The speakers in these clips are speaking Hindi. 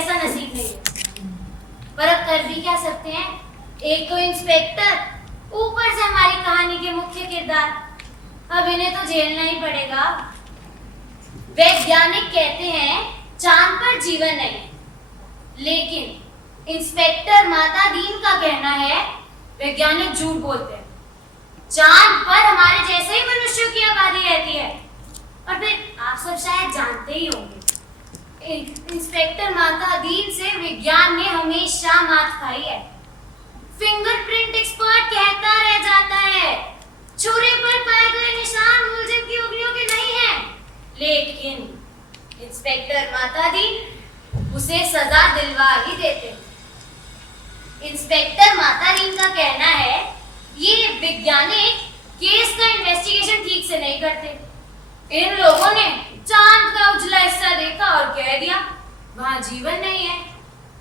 ऐसा नसीब नहीं है। पर अब कर भी क्या सकते हैं, एक तो इंस्पेक्टर, ऊपर से हमारी कहानी के मुख्य किरदार। अब इन्हें तो झेलना ही पड़ेगा। वैज्ञानिक कहते हैं चांद पर जीवन नहीं, लेकिन इंस्पेक्टर माता दीन का कहना है वैज्ञानिक झूठ बोलते हैं। चांद पर हमारे जैसे ही मनुष्यों की आबादी रहती है। और फिर आप सब शायद जानते ही होंगे, इंस्पेक्टर माता दीन से विज्ञान ने हमेशा मात खाई है। फिंगरप्रिंट एक्सपर्ट कहता रह जाता है छुरे पर पाए गए निशान मुलजिम की उंगलियों के नहीं हैं, लेकिन इंस्पेक्टर माता दीन उसे सजा दिलवा ही देते। इंस्पेक्टर माता दीन का कहना है ये वैज्ञानिक केस का इन्वेस्टिगेशन ठीक से नहीं करते। इन लोगों ने चांद का उजला हिस्सा देखा और कह दिया वहां जीवन नहीं है।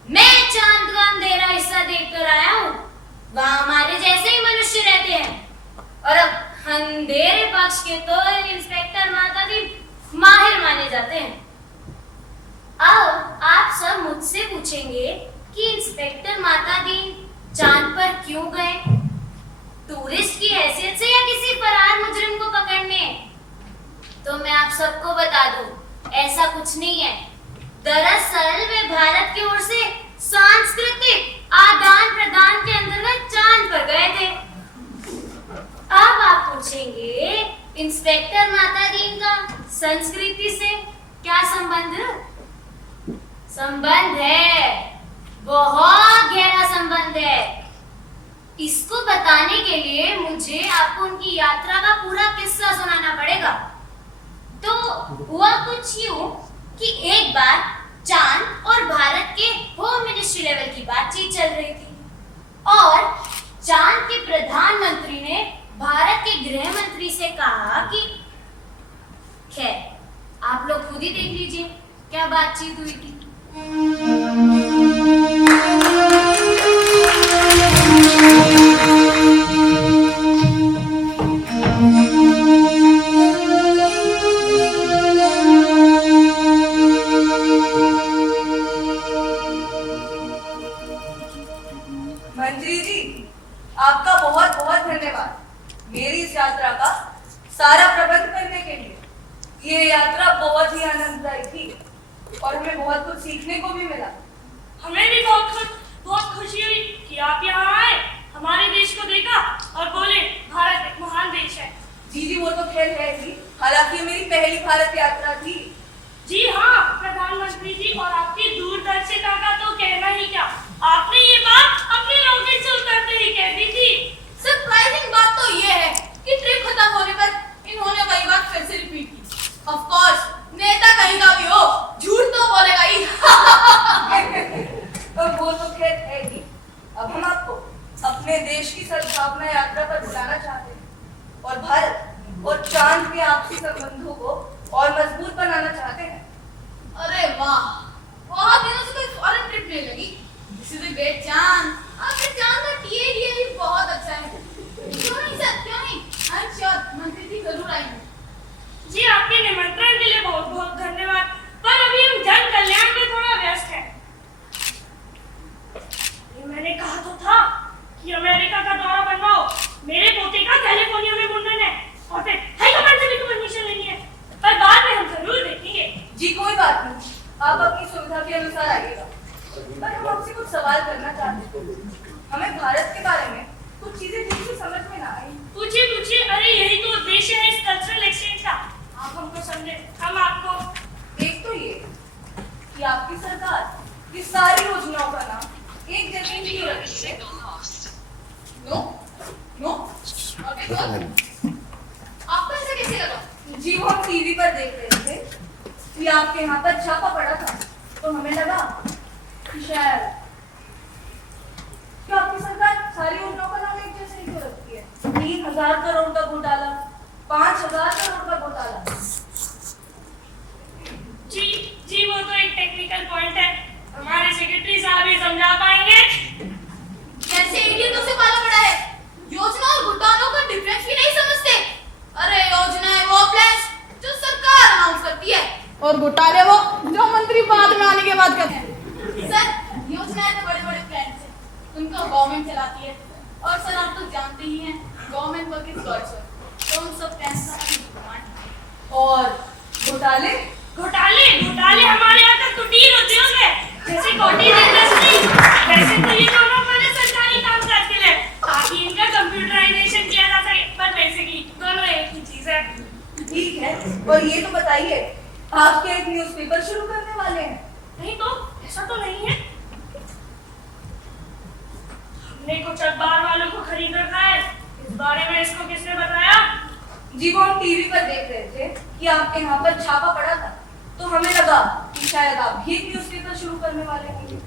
मैं चांद का अंधेरा हिस्सा देखकर आया हूं, वहां हमारे जैसे ही मनुष्य रहते हैं। और अब अंधेरे पक्ष के तो इंस्पेक्टर माता दीन माहिर माने जाते हैं। अब आप सब मुझसे पूछेंगे कि इंस्पेक्टर माता दीन चांद पर क्यों गए, टूरिस्ट की हैसियत से या किसी फरार मुजरिम को पकड़ने? तो मैं आप सबको बता दूं, ऐसा कुछ नहीं है। दरअसल वे भारत की ओर से सांस्कृतिक आदान प्रदान के अंतर्गत चांद पर गए थे। अब आप पूछेंगे इंस्पेक्टर माता दीन का संस्कृति से क्या संबंध? संबंध है, बहुत गहरा संबंध है। इसको बताने के लिए मुझे आपको उनकी यात्रा का पूरा किस्सा सुनाना पड़ेगा। तो हुआ कुछ यूं कि एक बार चांद और भारत के होम मिनिस्ट्री लेवल की बातचीत चल रही थी और चांद के प्रधानमंत्री ने भारत के गृह मंत्री से कहा कि खैर आप लोग खुद ही देख लीजिए क्या बातचीत हुई थी। मंत्री जी, आपका बहुत बहुत धन्यवाद मेरी इस यात्रा का सारा प्रबंध करने के लिए। ये यात्रा बहुत ही आनंददायी थी और हमें बहुत कुछ सीखने को भी मिला। हमें भी बहुत खुशी हुई कि आप यहाँ आए, हमारे देश को देखा और बोले भारत एक महान देश है। जी वो तो खैर है ही, हालांकि मेरी पहली भारत यात्रा थी। जी हाँ प्रधानमंत्री जी, और आपकी दूरदर्शिता का तो कहना ही क्या, आपने ये बात अपने रॉकेट से उतरते ही कह दी थी। सरप्राइजिंग बात तो ये है कि ट्रिप खत्म होने पर इन्होंने वही बात फिर से रिपीट की। ऑफ कोर्स नेता कहीं का भी हो, झूठ तो बोलेगा ही। और वो तो खैर है ही। अब हम आपको अपने देश की सद्भावना यात्रा पर बुलाना चाहते हैं और भारत और चांद के आपसी संबंधों को और मजबूत बनाना चाहते हैं। अरे वाह, बहुत दिनों से कोई फॉरेन ट्रिप नहीं लगी। This is a great chance. आपके चांद का टीएडीए भी बहुत अच्छा है। क्यों नहीं सर, क्यों नहीं? आई एम श्योर मंत्री जी जरूर आएंगे। जी आपके निमंत्रण के लिए बहुत बहुत धन्यवाद, पर अभी हम जन कल्याण में थोड़ा व्यस्त हैं। ये मैंने कहा तो था कि अमेरिका का दौरा बनवाओ, मेरे पोते का कैलिफोर्निया में मुंडन है और फिर हाईकमांड से भी परमिशन लेनी है, पर बाद में हम जरूर देखेंगे। जी कोई बात नहीं, आप अपनी सुविधा के अनुसार आइएगा। पर हम आपसे कुछ सवाल करना चाहते हैं। हमें भारत के बारे में कुछ चीजें ठीक से समझ में ना आई। पूछिए पूछिए, अरे यही तो उद्देश्य है इस कल्चरल एक्सचेंज का, आप हमको समझे, हम आपको। एक तो ये कि आपकी सरकार ये सारी योजनाओं का नाम एक जगह ही क्यों रखी है? नो नो ओके तो आपको ऐसा कैसे लगा? जी वो हम टीवी पर देख रहे थे कि आपके यहाँ पर छापा पड़ा था, तो हमें लगा कि शायद क्या आपकी सरकार सारी योजनाओं का नाम एक जैसे ही क्यों रखती है? 3000 करोड़ का घोटाला, 5000 करोड़ का घोटाला। जी वो तो एक टेक्निकल पॉइंट है, हमारे सेक्रेटरी साहब ही समझा पाएंगे। कैसे इडियटों से पाला पड़ा है, योजना और घोटालों का डिफरेंस भी नहीं समझते। अरे योजना है वो प्लान जो सरकार अनाउंस करती है और घोटाले वो जो मंत्री बाद में आने के बाद करते हैं। सोचना है तो बड़े बड़े प्लान से, तुमको गवर्नमेंट चलाती है। और सर आप तो जानते ही हैं government work is God's work, तो उन सब प्लान का और घोटाले घोटाले हमारे यहाँ तक कुटीर उद्योग है, जैसे कॉटेज इंडस्ट्री। वैसे तो ये दोनों हमारे सरकारी कामकाज के लिए, ताकि इनका कंप्यूटराइजेशन किया जा सके, पर बेसिकली दोनों एक ही चीज है। ठीक है, और ये तो बताइए आप क्या एक न्यूज़पेपर शुरू करने वाले हैं? नहीं तो ऐसा तो नहीं है। हमने कुछ अखबार वालों को खरीद रखा है। इस बारे में इसको किसने बताया? जी वो हम टीवी पर देख रहे थे कि आपके यहाँ पर छापा पड़ा था, तो हमें लगा कि शायद आप भी एक न्यूज़पेपर शुरू करने वाले होंगे।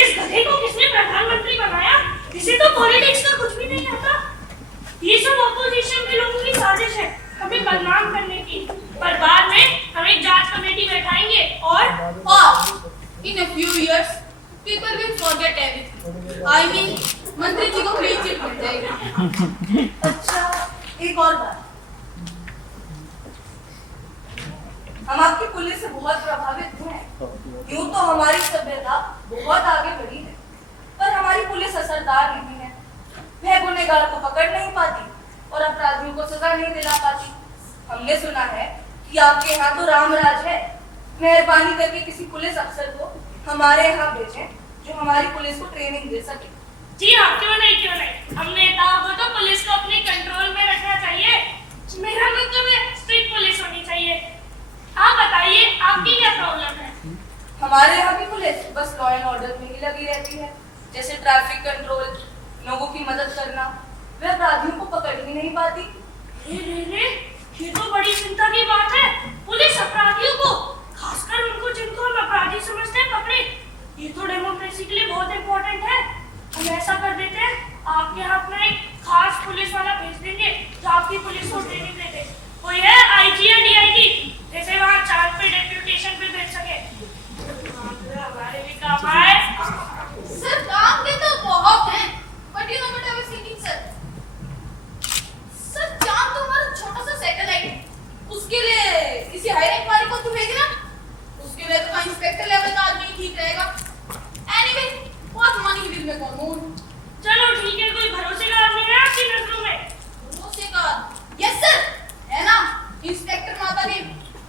इस गधे को किसने प्रधानमंत्री बनाया? इसे तो पॉलिटिक्स का कुछ भी नहीं आता। ये सब ऑपोजिशन के लोगों की साजिश है हमें बदनाम करने की, पर बाद में हम एक जांच कमेटी बैठाएंगे और in a few years people will forget everything. I mean मंत्री जी को क्लीन चिट मिल जाएगी। अच्छा एक और बात, हम आपकी पुलिस से बहुत प्रभावित हुए हैं। यूं तो हमारी सभ्यता बहुत आगे बढ़ी है, पर हमारी पुलिस असरदार नहीं है। वह गुनहगार को पकड़ नहीं पाती और अपराधियों को सजा नहीं दिला पाती। हमने सुना है कि आपके यहाँ तो रामराज है। मेहरबानी करके किसी पुलिस अफसर को हमारे यहाँ भेजें जो हमारी पुलिस को ट्रेनिंग दे सके। जी हाँ, क्यों नहीं। हम नेताओं को तो पुलिस को अपने कंट्रोल में रखना चाहिए। मेरा मतलब है स्ट्रिक्ट पुलिस होनी चाहिए। आप बताइए आपकी क्या प्रॉब्लम है? हमारे यहाँ की पुलिस बस लॉ एंड ऑर्डर में ही लगी रहती है, जैसे ट्रैफिक कंट्रोल, लोगों की मदद करना। वह अपराधियों को पकड़ ही नहीं पाती। रे, ये तो बड़ी चिंता की बात है। पुलिस अपराधियों को, खासकर उनको जिनको हम अपराधी समझते हैं, पकड़े। ये तो डेमोक्रेसी के लिए बहुत इम्पोर्टेंट है। हम ऐसा कर देते हैं, आपके यहाँ अपना एक खास पुलिस वाला भेज देंगे जो आपकी पुलिस को ट्रेनिंग दे दे। कोई है आईजी या डीआईजी, जैसे वहाँ चार्ज पे डेप्यूटेशन पे भेज सके। हमारे भी काम आए। सर काम के तो बहुत हैं, but you know what I was thinking sir? Sir चांद तो हमारा छोटा सा सैटेलाइट है, उसके लिए किसी हाई रैंक वाले को तो भेजना, उसके लिए तो इंस्पेक्टर लेवल का आदमी ठीक रहेगा। Anyway, what money will make on moon? चलो ठीक है, कोई भरोसे का आदमी है आपकी नजरों में? भरोसे का? Yes sir, है ना, इंस्पेक्टर माता ने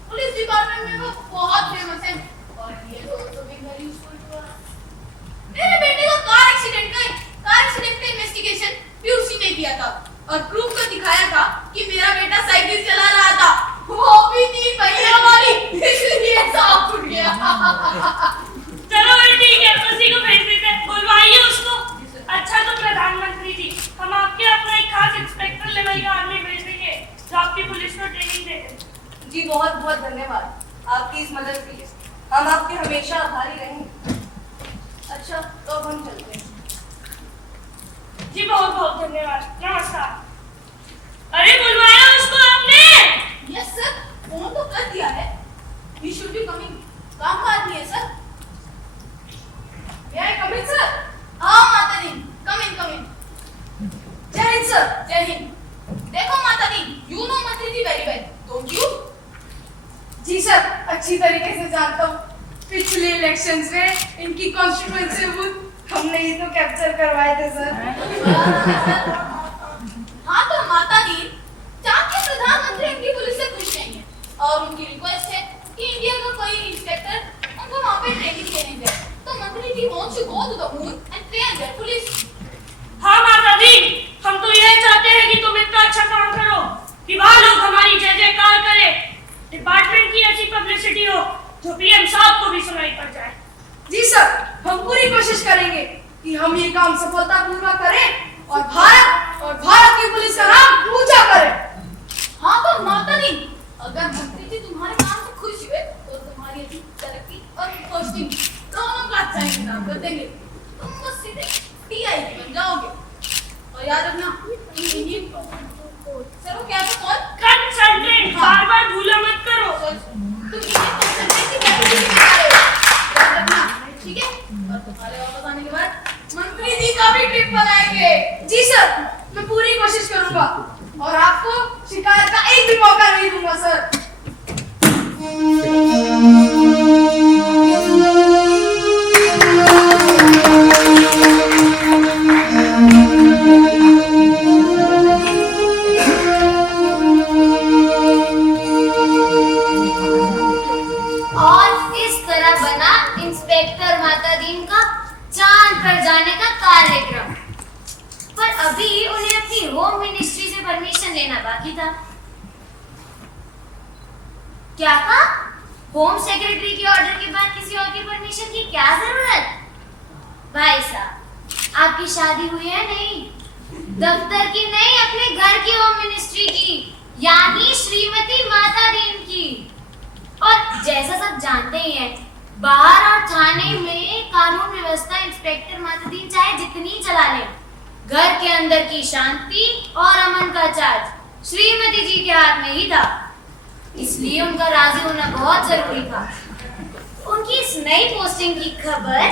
पुलिस डिपार्टमेंट में वो बहुत फेमस है और ये तो भी वेरी यूजफुल टू अस। मेरे बेटे का कार एक्सीडेंट का इन्वेस्टिगेशन भी उसी ने किया था और प्रूफ कर दिखाया था कि मेरा बेटा साइकिल चला रहा था, वो भी 3 पहिया वाली, इसलिए सांप फूट गया। चलो ठीक है, उसी को भेज देते हैं। बुलवाइए उसको। अच्छा तो प्रधानमंत्री जी, हम आपके अपना एक खास इंस्पेक्टर लेवल का आदमी भेज देंगे जो आपकी पुलिस को ट्रेनिंग दे दे। जी बहुत बहुत धन्यवाद आपकी इस मदद के लिए, हम आपके हमेशा आभारी रहेंगे। अच्छा तो अब हम चलते हैं। जी बहुत बहुत धन्यवाद, नमस्कार। अरे बुलवाया उसको आपने? यस सर, फोन तो कर दिया है, ही शुड बी कमिंग, काम का आदमी है sir. May I come in, sir? हाँ माता दी, कम इन। जय हिंद सर। जय हिंद। देखो माता दी, यू नो मंत्री ji very well, don't you? जी सर, अच्छी तरीके से जानता हूँ। पिछले इलेक्शंस में इनकी कॉन्स्टिट्यूएंसी बूथ हमने ही तो कैप्चर करवाए थे सर। हाँ तो माता दी, चांद के प्रधानमंत्री इनकी पुलिस से खुश नहीं है और उनकी रिक्वेस्ट है कि इंडिया का कोई इंस्पेक्टर उनको वहाँ पे ट्रेनिंग देने जाए। तो मंत्री जी wants to go to the moon and train their police. हाँ माता दी, हम तो यह चाहते हैं कि तुम इतना अच्छा काम करो कि वहाँ लोग हमारी जय जयकार करें, डिपार्टमेंट की ऐसी पब्लिसिटी हो जो पीएम साहब को भी सुनाई पड़ जाए। जी सर, हम पूरी कोशिश करेंगे कि हम ये काम सफलतापूर्वक करें और भारत की पुलिस का नाम ऊंचा करें। हाँ तो माता दी, अगर मंत्री जी तुम्हारे काम से खुश हुए तो तुम्हारी अच्छी तरक्की और पोस्टिंग दोनों का अच्छा इंतजाम कर देंगे। तुम तो सीधे टीआईजी बन जाओगे। और याद रखना, इंजीनियर सर वो क्या था कौन? कंसल्टेंट, बार-बार भूला मत करो। तुम इंडियन कंसल्टेंट की कैटेगरी में आ रहे हो, याद रखना, ठीक है? और तुम्हारे वापस आने के बाद मंत्री जी का भी ट्रिप बनाएंगे। जी सर, मैं पूरी कोशिश करूंगा और आपको शिकायत का एक भी मौका नहीं दूंगा सर। होम सेक्रेटरी के ऑर्डर के बाद किसी और की परमिशन की क्या जरूरत? भाई साहब, आपकी शादी हुई है नहीं, दफ्तर की नहीं, अपने घर की होम मिनिस्ट्री की, यानी श्रीमती माता दीन की। और जैसा सब जानते ही हैं, बाहर और थाने में कानून व्यवस्था इंस्पेक्टर माता दीन चाहे जितनी चला ले, घर के अंदर की शांति और अमन का चार्ज श्रीमती जी के हाथ में ही था। इसलिए उनका राजी होना बहुत जरूरी था। उनकी इस नई पोस्टिंग की खबर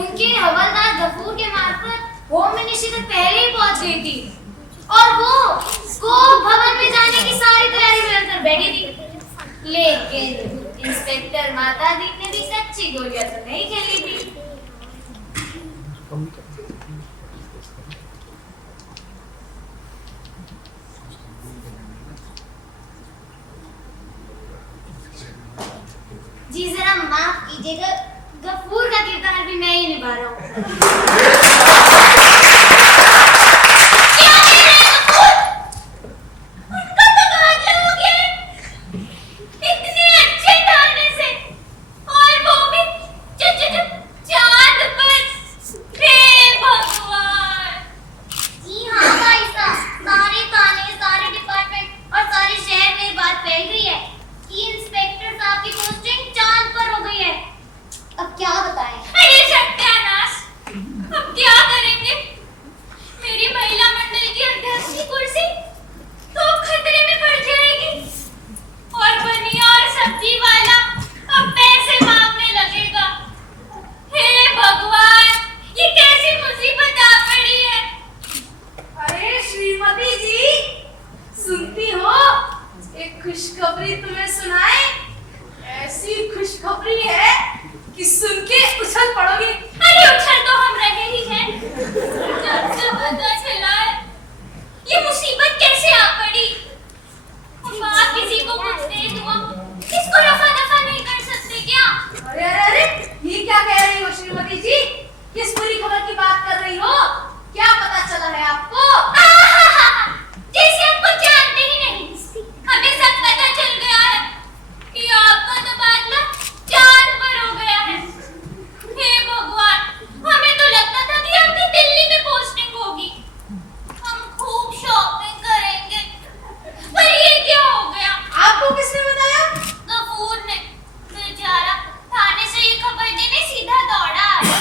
उनके हवलदार गफूर के मार्फत होम मिनिस्ट्री तक पहले ही पहुंच गई थी और वो भवन में जाने की सारी तैयारी में अंदर बैठी थी। लेकिन इंस्पेक्टर माता दीन ने भी कच्ची गोलियां तो नहीं खेली थी। जी जरा माफ कीजिएगा, गफूर का किरदार भी मैं ही निभा रहा हूँ। क्या कह रहे हैं गफूर? उनका तबादला हो गया है? इतने अच्छे ढाने से, और वो भी चांद पर। हे भगवान! जी हाँ भाई साहब, सारे थाने, सारे डिपार्टमेंट और सारे शहर में बात फैल गई है कि इंस्पेक्टर साहब की पोस्टिंग चांद पर हो गई है। अब क्या बताएं? अरे सत्यानाश! अब क्या करेंगे? मेरी महिला मंडल की अध्यक्ष की कुर्सी तो खतरे में पड़ जाएगी, और बनिया और सब्जी वाला अब पैसे मांगने लगेगा। हे भगवान, ये कैसी मुसीबत आ पड़ी है? अरे श्रीमती जी, सुनती हो? एक खुशखबरी तुम्हें सुनाए? ऐसी खुशखबरी है कि सुन के उछल पड़ोगी। अरे उछल तो हम रहे ही हैं। जब से पता चला है, ये मुसीबत कैसे आ पड़ी? आप किसी को कुछ दे दो, इसको रफा दफा नहीं कर सकते क्या? अरे अरे अरे, ये क्या कह रही हो श्रीमती जी? किस बुरी खबर की बात कर रही हो? क्या पता चला है आपको? जैसे हम कुछ जानते ही नहीं। हमें सब पता चल गया है कि आपका तबादला चांद पर हो गया है। हे भगवान, हमें तो लगता था कि आपकी दिल्ली में पोस्टिंग होगी, हम खूब शॉपिंग करेंगे, पर ये क्या हो गया? आपको किसने बताया? गफूर ने। बेचारा थाने से ये खबर देने सीधा दौड़ा आया।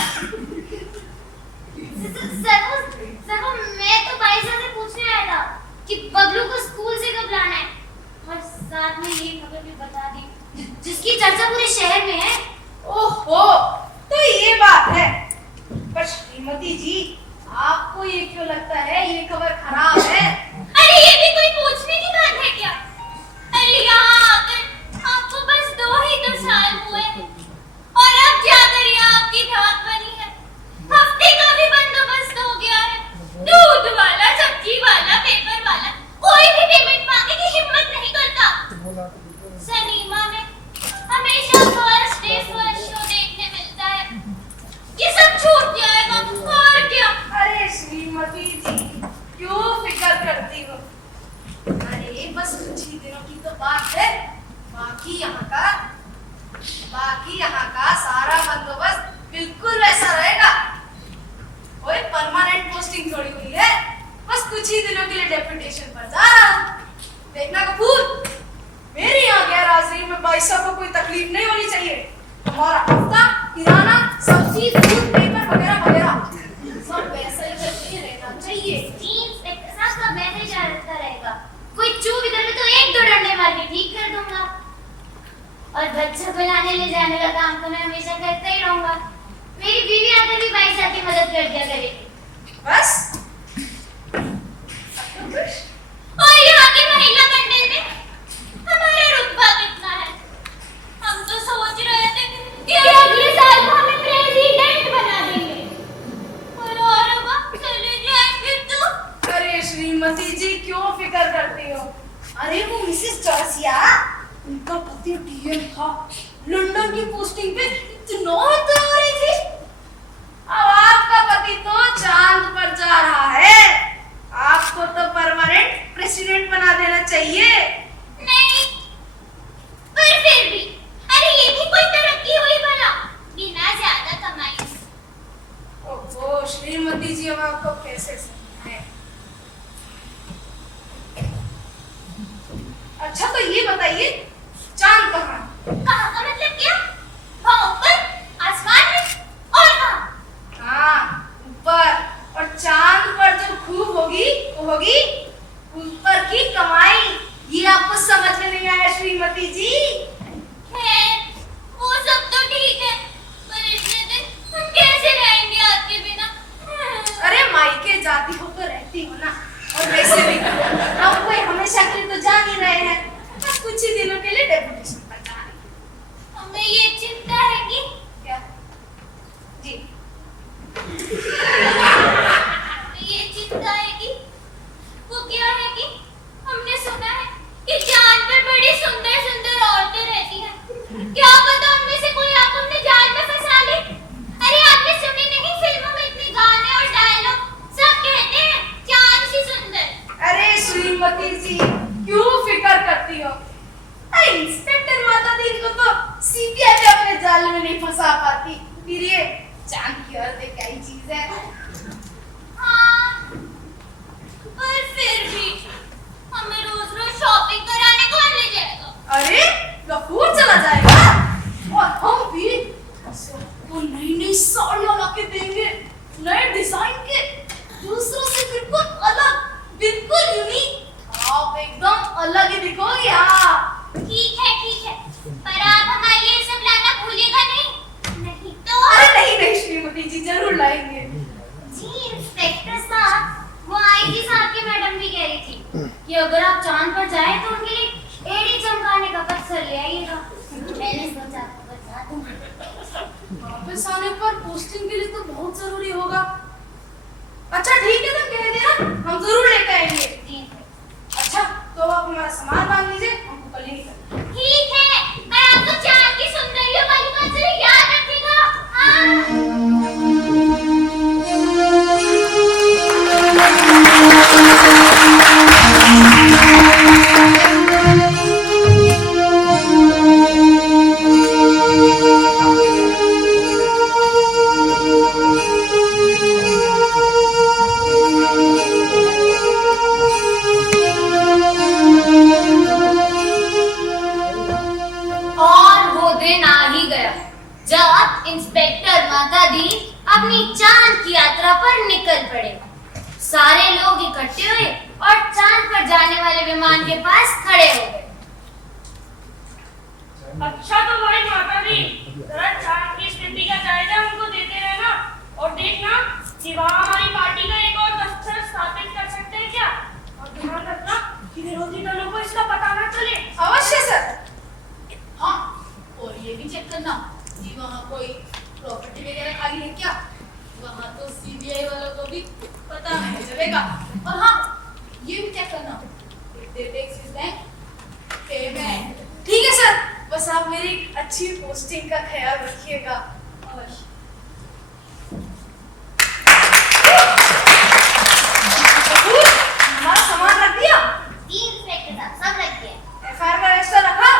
सर, मैं तो भाई साहब से पूछने आया था कि बबलू को स्कूल से कब लाना है, और साथ में ये खबर भी बता दी जिसकी चर्चा पूरे शहर में है। ओहो, तो ये बात है। पर श्रीमती जी, आपको ये क्यों लगता है ये खबर खराब है? अरे ये भी कोई पूछने की बात है क्या? अरे यहाँ आकर आपको बस 2 ही तो साल हुए, और अब जाकर यहाँ आपकी धाक बनी है। हफ्ते का भी बंदोबस्त हो गया है। दूध वाला, सब्जी वाला, पेपर वाला, कोई भी पेमेंट मांगने की हिम्मत नहीं करता। सिनेमा में हमेशा फर्स्ट डे फर्स्ट शो देखने मिलता है, ये सब छूट जाएगा और क्या? अरे श्रीमती जी, क्यों फिक्र करती हो? अरे बस कुछ ही दिनों की तो बात है। बाकी यहाँ का सारा बंदोबस्त बिल्कुल वैसा रहेगा। कोई परमानेंट पोस्टिंग थोड़ी हुई है, बस कुछ ही दिनों के लिए डेपुटेशन पर जा रहा हूँ। देखना कपूर, मेरी यहाँ गैर हाजिरी में भाई साहब को कोई तकलीफ नहीं होनी चाहिए। हमारा हफ्ता, किराना, सब्जी, दूध, पेपर वगैरह वगैरह सब वैसा ही चलते रहना चाहिए। जी इंस्पेक्टर साहब का मैसेज आता रहेगा, कोई चूक इधर में तो 1-2 डंडे मार के ठीक कर दूंगा, और बच्चों को लाने ले जाने का काम तो मैं हमेशा करता ही रहूंगा। मेरी बीवी आकर भी भाई साहब की मदद कर दिया करेगी। बस और यहाँ की महिला मंडल में हमारा रुतबा कितना है? हम तो सोच रहे थे कि अगले साल को हमें प्रेसिडेंट बना देंगे, और अब आप चले जाएंगे तो? अरे श्रीमती जी, क्यों फिक्र करती हो? अरे वो मिसेस जॉर्सिया, उनका पति डीएम था, लंदन की पोस्टिंग पे इतना हो रही थी। अब आपका पति तो चांद पर जा रहा फिर ये चांद की औरत क्या ही चीज है। हाँ, पर फिर भी हमें रोज रोज शॉपिंग कराने कौन ले जाएगा? अरे गफूर चला जाएगा और हम भी तो नई नई साड़ियां लाके देंगे, नए डिजाइन के, दूसरों से बिल्कुल अलग, बिल्कुल यूनिक। आप एकदम अलग ही दिखोगे। हाँ ठीक है, पर आप हमारे लिए सब लाना भूलेगा नहीं? नहीं तो? अरे नहीं नहीं श्रीमती जी, जरूर लाएंगे। जी इंस्पेक्टर साहब, वो आईजी साहब की मैडम भी कह रही थी कि अगर आप चांद पर जाएं तो उनके लिए एड़ी चमकाने का पत्थर ले आइएगा। मैंने सोचा आपको बता दूं। वापस आने पर पोस्टिंग के लिए तो बहुत जरूरी होगा। अच्छा ठीक है, तो कह देना, हम जरूर लेकर आएंगे। जी अच्छा तो आप हमारा सामान मान लीजिए, हमको कल ही निकलना है। ठीक है, पर आपको चांद की सुंदरियों वाली बात जरूर याद रखिएगा। हाँ। और वो दिन आ ही गया जब इंस्पेक्टर माता दी अपनी चांद की यात्रा पर निकल पड़े। सारे लोग इकट्ठे हुए और चांद पर जाने वाले विमान के पास खड़े हो गए। अच्छा तो भाई माता दी, जरा चांद की स्थिति का जायजा हमको देते रहना और देखना कि वहाँ हमारी पार्टी का एक और दफ्तर स्थापित कर सकते हैं क्या, और ध्यान रखना कि विरोधी दलों को इसका पता ना चले। अवश्य सर। हाँ, और ये भी चेक करना कि वहाँ कोई प्रॉपर्टी वगैरह खाली है क्या, वहाँ तो सीबीआई वालों को भी पता नहीं चलेगा। और हाँ, ये भी चेक करना पेमेंट। ठीक है सर, बस आप मेरी अच्छी पोस्टिंग का ख्याल रखिएगा। अवश्य। हमारा सामान रख दिया? जी इंस्पेक्टर साहब, सब रख दिया। एफआईआर का रजिस्टर रखा?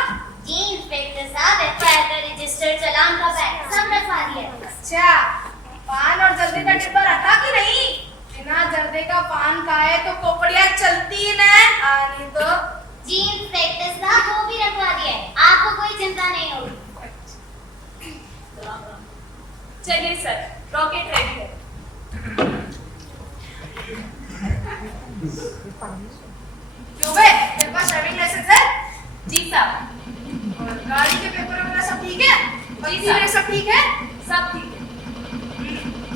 जी इंस्पेक्टर साहब, एफआईआर का रजिस्टर, चालान का बैग सब रखवा दिया। अच्छा, पान और जर्दे का डिब्बा रखा कि नहीं? बिना जर्दे का पान खाए तो खोपड़ियाँ चलती न। आने तो जी इंस्पेक्टर साहब, वो भी रखवा दिया है, आपको कोई चिंता नहीं होगी। चलिए सर, रॉकेट रेडी है। क्यों बे, तेरे पास ड्राइविंग लाइसेंस है? जी साहब। और गाड़ी के पेपर वगैरह सब ठीक है? जी बत्ती वगैरह सब ठीक है? सब ठीक है।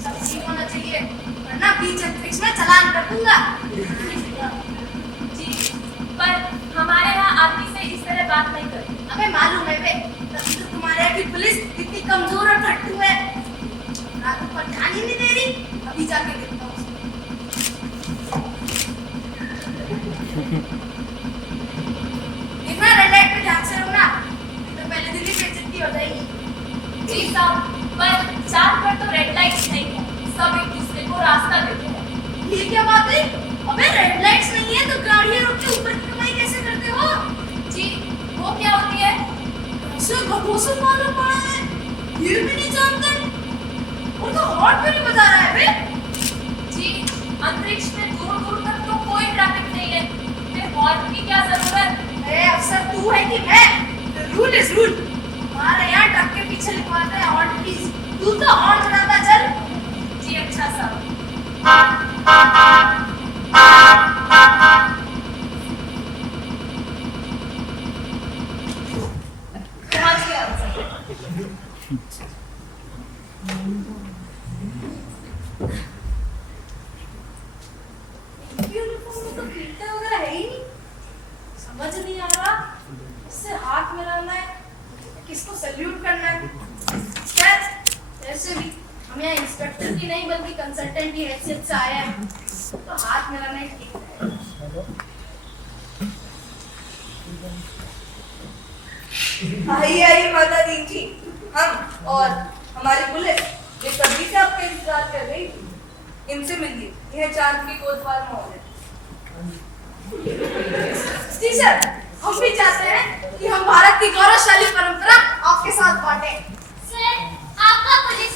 सब ठीक होना चाहिए, वरना बीच अंतरिक्ष में चालान कर दूंगा। जी, पर हमारे यहाँ आदमी से इस तरह बात नहीं करती। अबे मालूम है बे, तभी तो तुम्हारे यहाँ की पुलिस इतनी कमजोर और फट्टू है। रातों पर ध्यान ही नहीं दे रही। अभी जाके देखता हूँ। देखना, रेड लाइट पे ध्यान से रहना, तो पहले दिन ही बेइज्जती हो जाएगी। जी साहब, पर चांद पर तो रेड लाइट्स नहीं है, सब एक दूसरे को रास्ता देते हैं। ये क्या बात है? अबे रेड लाइट्स नहीं है तो गाड़ियाँ रोक के ऊपर की कमाई कैसे करते हो? जी, वो क्या होती है? ऐसे घबोसम मालूम पड़ा है, ये भी नहीं जानते। और तो हॉर्न भी नहीं बजा रहा है बे। जी, अंतरिक्ष में दूर दूर तक तो कोई ट्रैफिक नहीं है, फिर हॉर्न की क्या जरूरत? अरे अफसर तू है कि मैं? Rule is rule. हमारे यहाँ ट्रक के पीछे लिखवाते हैं हॉर्न प्लीज, तू तो हॉर्न चलाता चल। जी अच्छा साहब। पहुंच गया अफसर। यूनिफॉर्म में तो फीते वगैरह है ही नहीं, समझ नहीं आ रहा इससे हाथ मिलाना है, किसको सैल्यूट करना है। खैर, ऐसे भी हम यहाँ इंस्पेक्टर की नहीं बल्कि कंसल्टेंट की हैसियत से आए हैं, तो हाथ मिलाना ही ठीक है। आइए आइए माता दी जी, हम और हमारी पुलिस ये कभी से आपका इंतजार कर रही थी। इनसे मिलिए, यह चांद की कोतवाल मॉल है। जी सर, हम भी चाहते हैं कि हम भारत की गौरवशाली परंपरा आपके साथ बांटें। सर, आपका पुलिस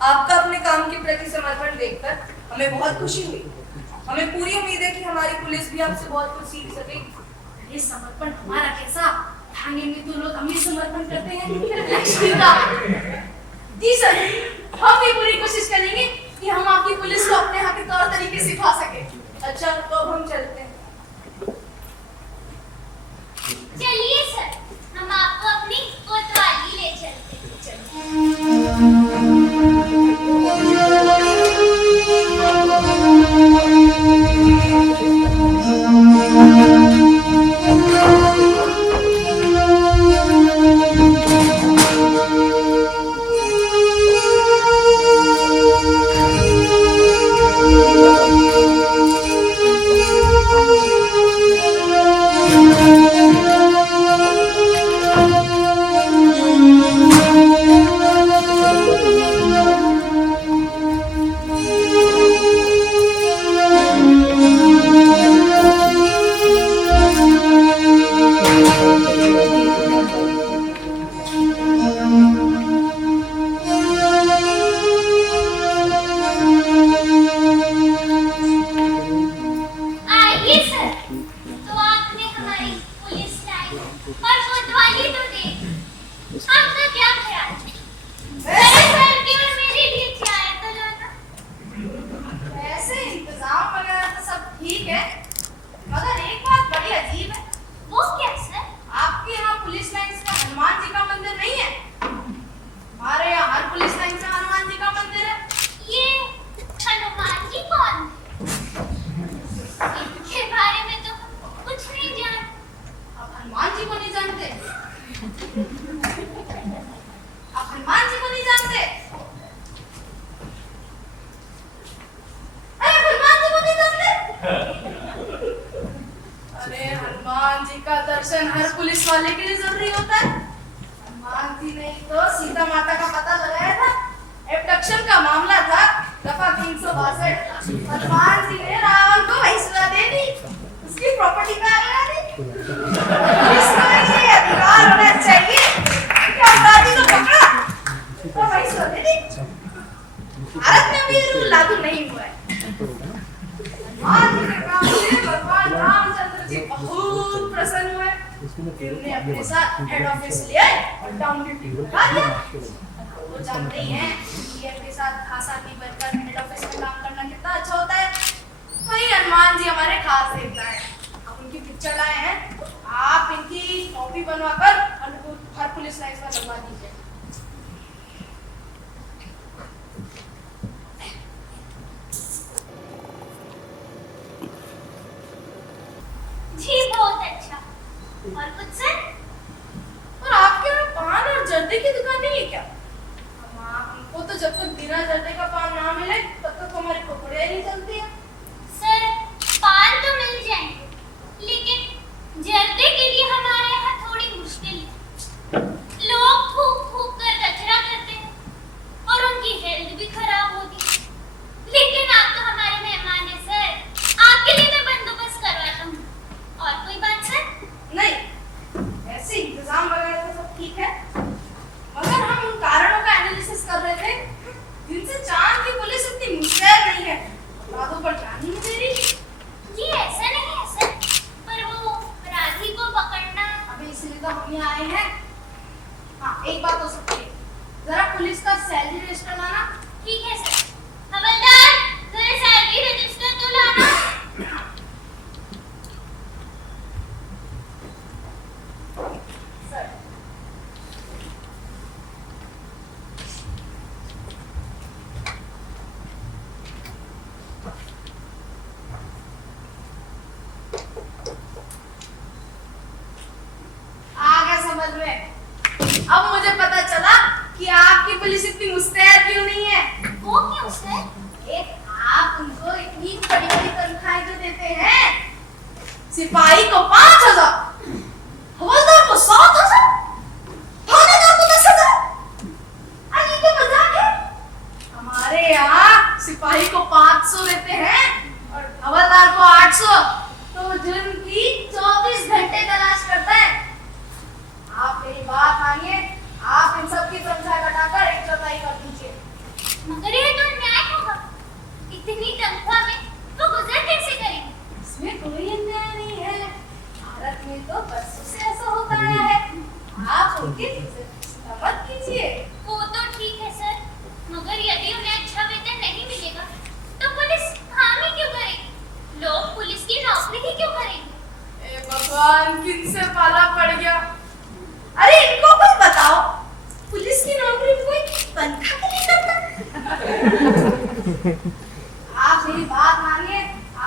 आपका अपने काम के प्रति समर्पण देखकर हमें बहुत खुशी हुई। हमें पूरी उम्मीद है कि हमारी पुलिस भी आपसे बहुत कुछ सीख सकेगी। ये समर्पण हमारा कैसा, थाने में तो लोग हमें समर्पण करते हैं लक्ष्मी का। जी सर, हम भी पूरी कोशिश करेंगे कि हम आपकी पुलिस को अपने यहाँ के तौर तरीके सिखा सके। अच्छा, तो अब हम चलते हैं। चलिए सर, हम आपको अपनी कोतवाली ले चलते आइए सर। तो आपने हमारी पुलिस लाइन और कोतवाली तो देख, आपका क्या ख्याल है? मेरे सर केवल मेरे लिए चाय तो लाना। वैसे इंतजाम वगैरह तो सब ठीक है, मगर एक बात बड़ी अजीब है। वो क्या सर? आपके यहाँ पुलिस लाइंस में हनुमान जी का मंदिर नहीं है? हमारे यहाँ हर पुलिस लाइंस में हनुमान जी का मंदिर है। ये हनुमान जी कौन है? इनके बारे में तो कुछ नहीं जानते। आप हनुमान जी को नहीं जानते? आप हनुमान जी को नहीं जानते? अरे हनुमान जी को नहीं जानते? अरे हनुमान जी का दर्शन हर पुलिस वाले के लिए जरूरी होता है। हनुमान जी ने तो सीता माता का पता लगाया था। एबडक्शन का मामला था, दफा 362। हनुमान जी ने रावण को वहीसला दे दी, उसकी प्रॉपर्टी का लगा दी। इसको ये अधिकार होना चाहिए कि अपराधी को पकड़ा और वहीसला दे दी। भारत में भी ये रूल लागू नहीं हुआ है। हनुमान जी के काम से भगवान रामचंद्र जी बहुत प्रसन्न हुए। उन्होंने अपने साथ हेड ऑफिस ले आए और डाउन ड्यूटी लगा दिया। वो जानते ही हैं कि अपने साथ खासा की बनकर हेड ऑफिस में काम करना कितना अच्छा होता है। वही हनुमान जी हमारे खास देवता है। अब उनकी पिक्चर लाए हैं, आप इनकी कॉपी बनवाकर हर पुलिस लाइन में लगवा दीजिए। जी बहुत अच्छा। और कुछ सर? और आपके यहाँ पान और जर्दे की दुकान नहीं है क्या? हमको तो जब तक बिना जर्दे का पान ना मिले तब तक हमारी पकड़िया नहीं चलती है। सर, पान तो मिल जाएंगे, लेकिन जर्दे के लिए हमारे यहाँ थोड़ी मुश्किल है। लोग फूक फूक कर कचरा करते हैं और उनकी हेल्थ भी खराब होती है। लेकिन आप तो हमारे मेहमान हैं सर, आपके लिए मैं बंदोबस्त करवाता हूँ। और कोई बात सर? नहीं, ऐसे इंतजाम वगैरह तो सब ठीक है, मगर हम उन कारणों का एनालिसिस कर रहे थे जिनसे चांद की पुलिस इतनी मुस्तैद नहीं है, अपराधों पर ध्यान ही नहीं दे रही। जी ऐसा नहीं है सर, पर वो अपराधी को पकड़ना। अभी इसलिए तो हम यहाँ आए हैं। हाँ, एक बात हो सकती है, जरा पुलिस का सैलरी रजिस्टर लाना। ठीक है सर। हवलदार, जरा सैलरी रजिस्टर तो लाना। सर, आ गया समझ में। अब मुझे पता चला कि आपकी पुलिस इतनी मुस्तैद क्यों नहीं है। वो क्यों सर? एक आप उनको इतनी बड़ी बड़ी तनख्वाहें जो देते हैं, सिपाही को 5,000, हवलदार को 7,000, थानेदार को 10,000। अरे ये तो मजाक है। हमारे यहाँ सिपाही को 500 देते हैं और हवलदार को 800, तो जुर्म की 24 घंटे तलाश करता है। आप मेरी बात मानिए, आप इन सब की तनख्वाह घटाकर 1/4 कर दीजिए। भगवान किन से पाला पड़ गया। अरे इनको कुछ बताओ, पुलिस की नौकरी में कोई तनख्वाह तो नहीं करता? आप मेरी बात मानिए,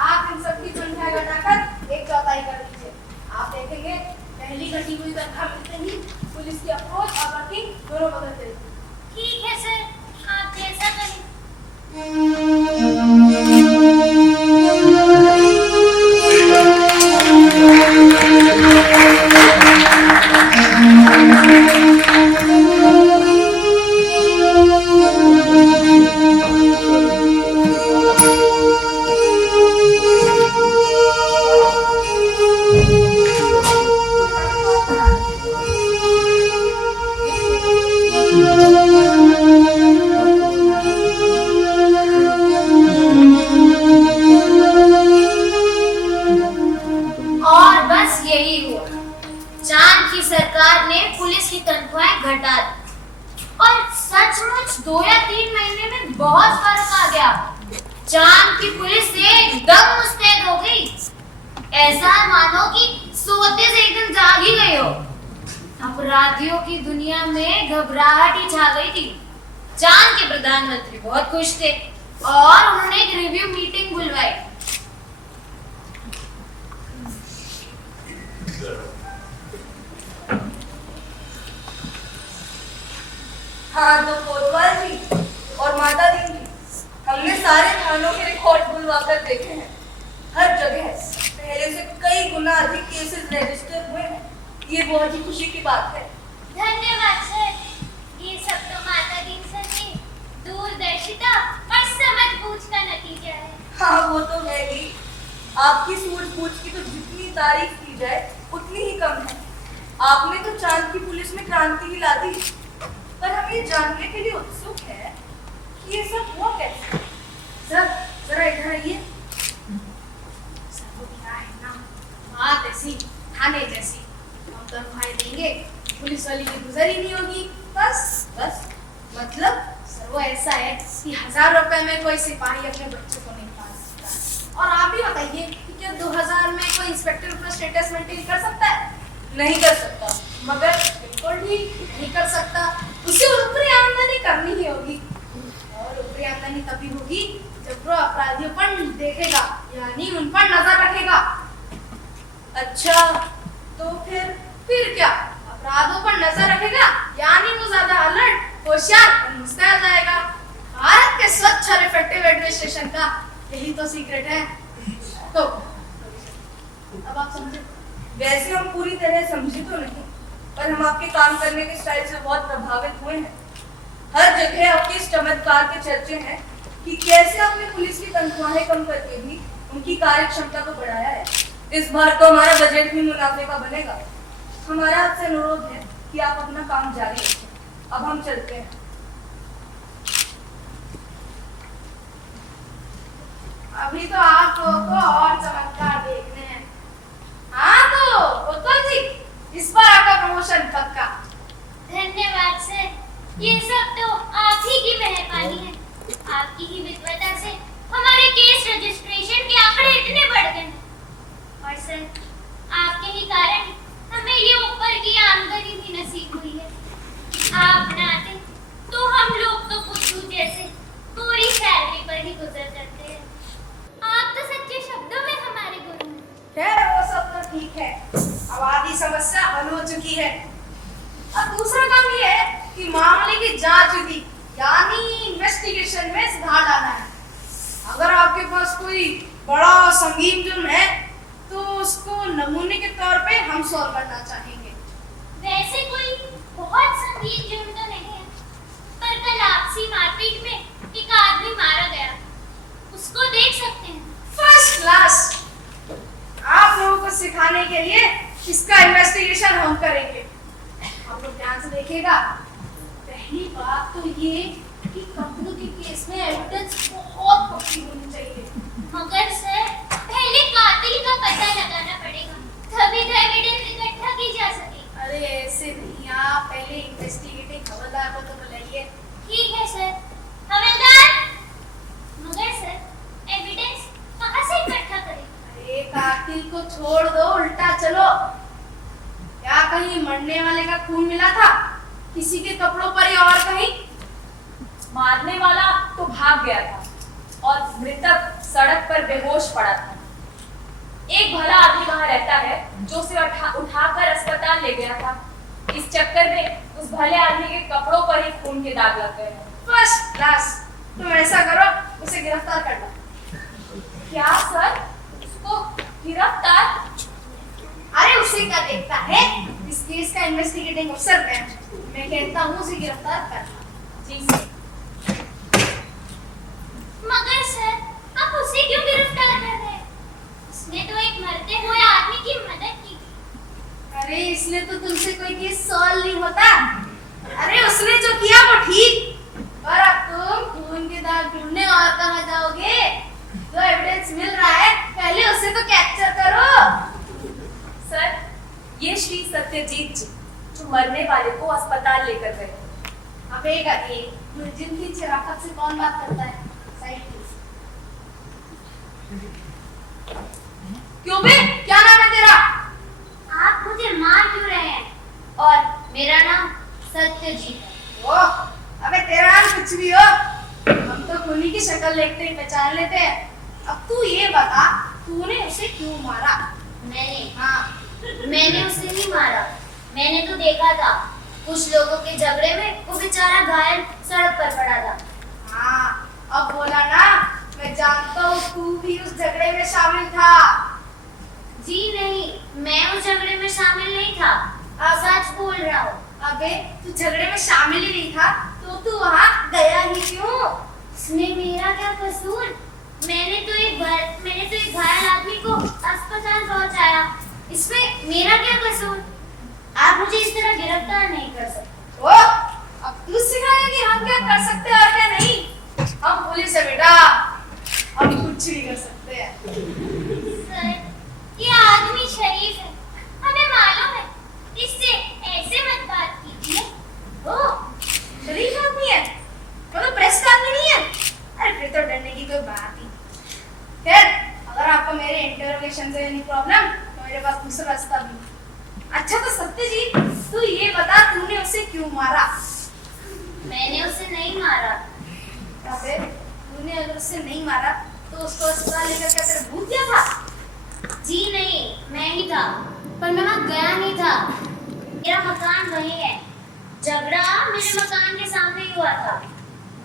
आप इन सबकी तनख्वाह घटाकर 1/4 कर दीजिए। आप देखेंगे पहली घटी हुई तनख्वाह मिलते ही पुलिस की अप्रोच और वर्किंग दोनों बदल जाएगी। ठीक है सर, आप जैसा कहें। और बस यही हुआ, चांद की सरकार ने पुलिस की तनख्वाहें घटा दी और सचमुच 2 या 3 महीने में बहुत फर्क आ गया। चांद की पुलिस एकदम मुस्तैद हो गई, ऐसा मानो कि सोते से एकदम जाग ही गई हो। अपराधियों की दुनिया में घबराहट ही छा गई थी। चांद के प्रधानमंत्री बहुत खुश थे और उन्होंने एक रिव्यू मीटिंग बुलवाई। हाँ तो कोतवाल जी और माता दी जी, हमने सारे थानों के रिकॉर्ड बुलवाकर देखे हैं। हर जगह पहले से कई गुना अधिक केसेस रजिस्टर हुए हैं। ये बहुत ही खुशी की बात है। धन्यवाद सर, ये सब तो माता दी सर की दूरदर्शिता और समझबूझ का नतीजा है। हाँ वो तो है ही। आपकी सूझबूझ की तो जितनी तारीफ की जाए उतनी ही कम है। आपने तो चांद की पुलिस में क्रांति ही ला दी, पर हम ये जानने के लिए उत्सुक है कि ये सब हुआ कैसे। सर जरा इधर आइए। सर वो क्या है ना, बात ऐसी थाने जैसी, हम तनख्वाहें देंगे, पुलिस वाली की गुजर ही नहीं होगी। बस मतलब सर वो ऐसा है कि 1000 रुपए में कोई सिपाही अपने बच्चे को नहीं पाल सकता। और आप ही बताइए कि क्या 2000 में कोई इंस्पेक्टर अपना स्टेटस मेंटेन कर सकता है? नहीं कर सकता। मगर बिल्कुल भी नहीं कर सकता। उसे ऊपरी आमदनी करनी ही होगी, और ऊपरी आमदनी तभी होगी जब वो अपराधियों पर देखेगा, यानी उन पर नजर रखेगा। अच्छा तो फिर क्या, अपराधों पर नजर रखेगा यानी वो ज्यादा अलर्ट, होशियार और मुस्तैद जाएगा। भारत के स्वच्छ और इफेक्टिव एडमिनिस्ट्रेशन का यही तो सीक्रेट है। तो अब आप समझे। वैसे हम पूरी तरह समझे तो नहीं, पर हम आपके काम करने के स्टाइल से बहुत प्रभावित हुए हैं। हर जगह आपके इस चमत्कार के चर्चे हैं कि कैसे आपने पुलिस की तनख्वाहें कम करके भी उनकी कार्य क्षमता को बढ़ाया है। इस बार तो हमारा बजट भी मुनाफे का बनेगा। हमारा आपसे अनुरोध है कि आप अपना काम जारी रखें। अब हम चलते हैं। अभी तो आप लोगों को और चमत्कार देखने हैं। हाँ तो उत्तम जी, इस बार आपका प्रमोशन पक्का। धन्यवाद सर, ये सब तो आप ही की मेहरबानी है। आपकी ही विद्वता से हमारे केस रजिस्ट्रेशन के आंकड़े इतने बढ़ गए हैं। और सर आपके ही कारण हमें ये ऊपर की आमदनी भी नसीब हुई है। आप ना आते तो हम लोग तो कुछ जैसे पूरी सैलरी पर ही गुजर जाते हैं। आप तो सच्चे शब्दों में हमारे गुरु हैं। खैर वो सब तो ठीक है, अब आधी समस्या हल हो चुकी है। अब दूसरा काम ये है कि मामले की जांच विधि यानी इन्वेस्टिगेशन में सुधार लाना है। अगर आपके पास कोई बड़ा संगीन जुर्म है तो उसको नमूने के तौर पे हम सॉल्व करना चाहेंगे। वैसे कोई बहुत संगीन जुर्म तो नहीं है, पर कल आपसी मारपीट में एक आदमी मारा गया, उसको देख सकते हैं। First class. आप लोगों को सिखाने के लिए इसका इन्वेस्टिगेशन हम करेंगे। आप लोग ध्यान से देखिएगा। पहली बात तो ये कि कंपनी के केस में एविडेंस बहुत पक्की होनी चाहिए। मगर सर पहले कातिल का पता लगाना पड़ेगा, तभी तो एविडेंस इकट्ठा की जा सकेगी। अरे ऐसे नहीं, आप पहले इन्वेस्टिगेटिंग हवलदार को तो बुलाइए। ठीक है सर। हवलदार। मगर सर एविडेंस कहाँ से इकट्ठा करें? अरे कातिल को छोड़ दो, उल्टा चलो। क्या कहीं मरने वाले का खून मिला था? किसी के कपड़ों पर या और कहीं? मारने वाला तो भाग गया था और मृतक सड़क पर बेहोश पड़ा था। एक भला आदमी वहां रहता है जो उसे उठाकर अस्पताल ले गया था। इस चक्कर में उस भले आदमी के कपड़ों पर ही खून के दाग लग गए हैं। First class. तुम ऐसा करो, उसे गिरफ्तार कर लो। क्या सर? उसको गिरफ्तार? अरे उसे क्या देखता है? इस केस का इन्वेस्टिगेटिंग अफसर मैं कहता हूँ उसे गिरफ्तार करना। जी सर। मगर सर, आप उसे क्यों गिरफ्तार कर रहे हैं? उसने तो एक मरते हुए आदमी की मदद की। अरे इसलिए तो तुमसे कोई केस सॉल्व नहीं होता। अरे उसने जो किया वो ठीक, पर अब तुम खून के दाग ढूंढने और कहाँ जाओगे? जो एविडेंस मिल रहा है पहले उसे तो कैप्चर करो। सर, ये श्री सत्यजीत जी जो मरने वाले को अस्पताल लेकर गए। अब एक आदमी मुलजिम की शराफत से कौन बात करता है? Side please. क्यों बे, क्या नाम है तेरा? आप मुझे मार क्यों रहे हैं? और मेरा नाम सत्यजीत है। ओह, अबे तेरा नाम कुछ भी हो, हम तो खूनी की शक्ल देखते ही पहचान लेते हैं। अब तू ये बता, तूने उसे क्यों मारा? मैंने उसे नहीं मारा। मैंने तो देखा था कुछ लोगों के झगड़े में वो बेचारा घायल सड़क पर पड़ा था। हाँ, अब बोला ना, मैं जानता हूँ तू भी उस झगड़े में शामिल था। जी नहीं, मैं उस झगड़े में शामिल नहीं था। आप सच बोल रहा हूँ। अबे तू झगड़े में शामिल ही नहीं था तो तू वहाँ गया ही क्यों? इसमें मेरा क्या कसूर? मैंने तो एक घायल आदमी को अस्पताल पहुंचाया। इसमें मेरा क्या कसूर? आप मुझे इस तरह गिरफ्तार नहीं कर सकते। ओह, अब तू सिखाएगा कि हम क्या कर सकते हैं और क्या नहीं। हम पुलिस है बेटा, हम कुछ भी कर सकते हैं। सर, ये आदमी शरीफ है, हमें मालूम है। इससे ऐसे मत बात कीजिए। ओह, शरीफ आदमी है, मतलब प्रेस का आदमी नहीं है? अरे फिर तो डरने की कोई बात ही। खैर, अगर आपको मेरे इंटरोगेशन से नहीं प्रॉब्लम तो मेरे पास दूसरा रास्ता भी। अच्छा तो सत्यजीत, तू ये बता तूने उसे क्यों मारा? मैंने उसे नहीं मारा। अबे तूने अगर उसे नहीं मारा तो उसको अस्पताल लेकर क्या तेरा भूत गया था? जी नहीं, मैं ही था, पर मैं वहाँ गया नहीं था। मेरा मकान वहीं है। झगड़ा मेरे मकान के सामने ही हुआ था।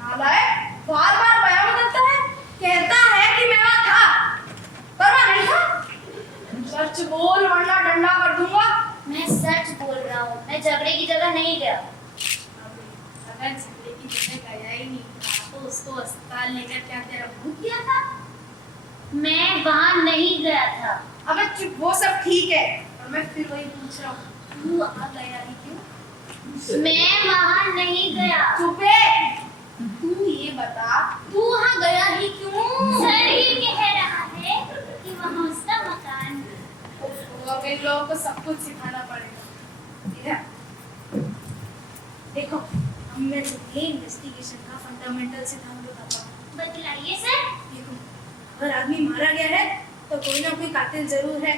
नालायक, बार-बार बयान बदलता है, कहता है कि मैं वहाँ था, पर वहाँ नहीं था। सच बोल वरना डंडा कर दूंगा। मैं सच बोल रहा हूँ, मैं झगड़े की जगह नहीं गया। अगर झगड़े की जगह गया ही नहीं था तो उसको अस्पताल लेकर क्या तेरा भूत गया था? मैं वहाँ नहीं गया था। अबे चुप, वो सब ठीक है, और मैं फिर वही पूछ रहा हूँ, तू वहाँ गया ही क्यों? मैं वहाँ नहीं गया। चुप है, तू ये बता, तू वहाँ गया ही क्यों? सर ये कह रहा है कि वहाँ उसका मकान है। अब इन लोगों को सब कुछ सिखाना पड़ेगा। इधर देखो, अब मैं तुम्हें इन्वेस्टिगेशन का फंडामेंटल सिखाऊंगा पापा। बतलाइए सर। देखो, अगर आदमी मारा गया है तो कोई ना कोई कातिल जरूर है।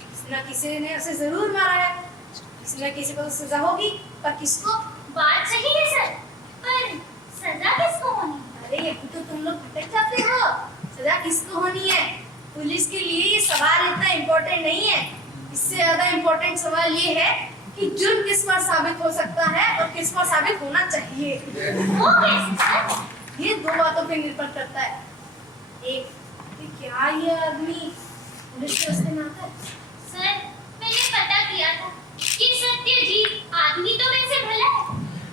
किसी ना किसी ने उसे जरूर मारा है। किसी ना किसी को तो सजा होगी, पर किसको? बात सही है सर, पर सजा किसको होनी? अरे ये तो तुम लोग भटक जाते हो। सजा किसको होनी है? पुलिस के लिए ये सवाल इतना इम्पोर्टेंट नहीं है। इससे ज्यादा इम्पोर्टेंट सवाल ये है कि जुर्म किस पर साबित हो सकता है और किस पर साबित होना चाहिए। वो कैसे सर? ये दो बातों पे निर्भर करता है। एक कि क्या ये आदमी पुलिस के रास्ते में आता है? सर, मैंने पता किया था कि सत्यजीत आदमी तो वैसे भला है,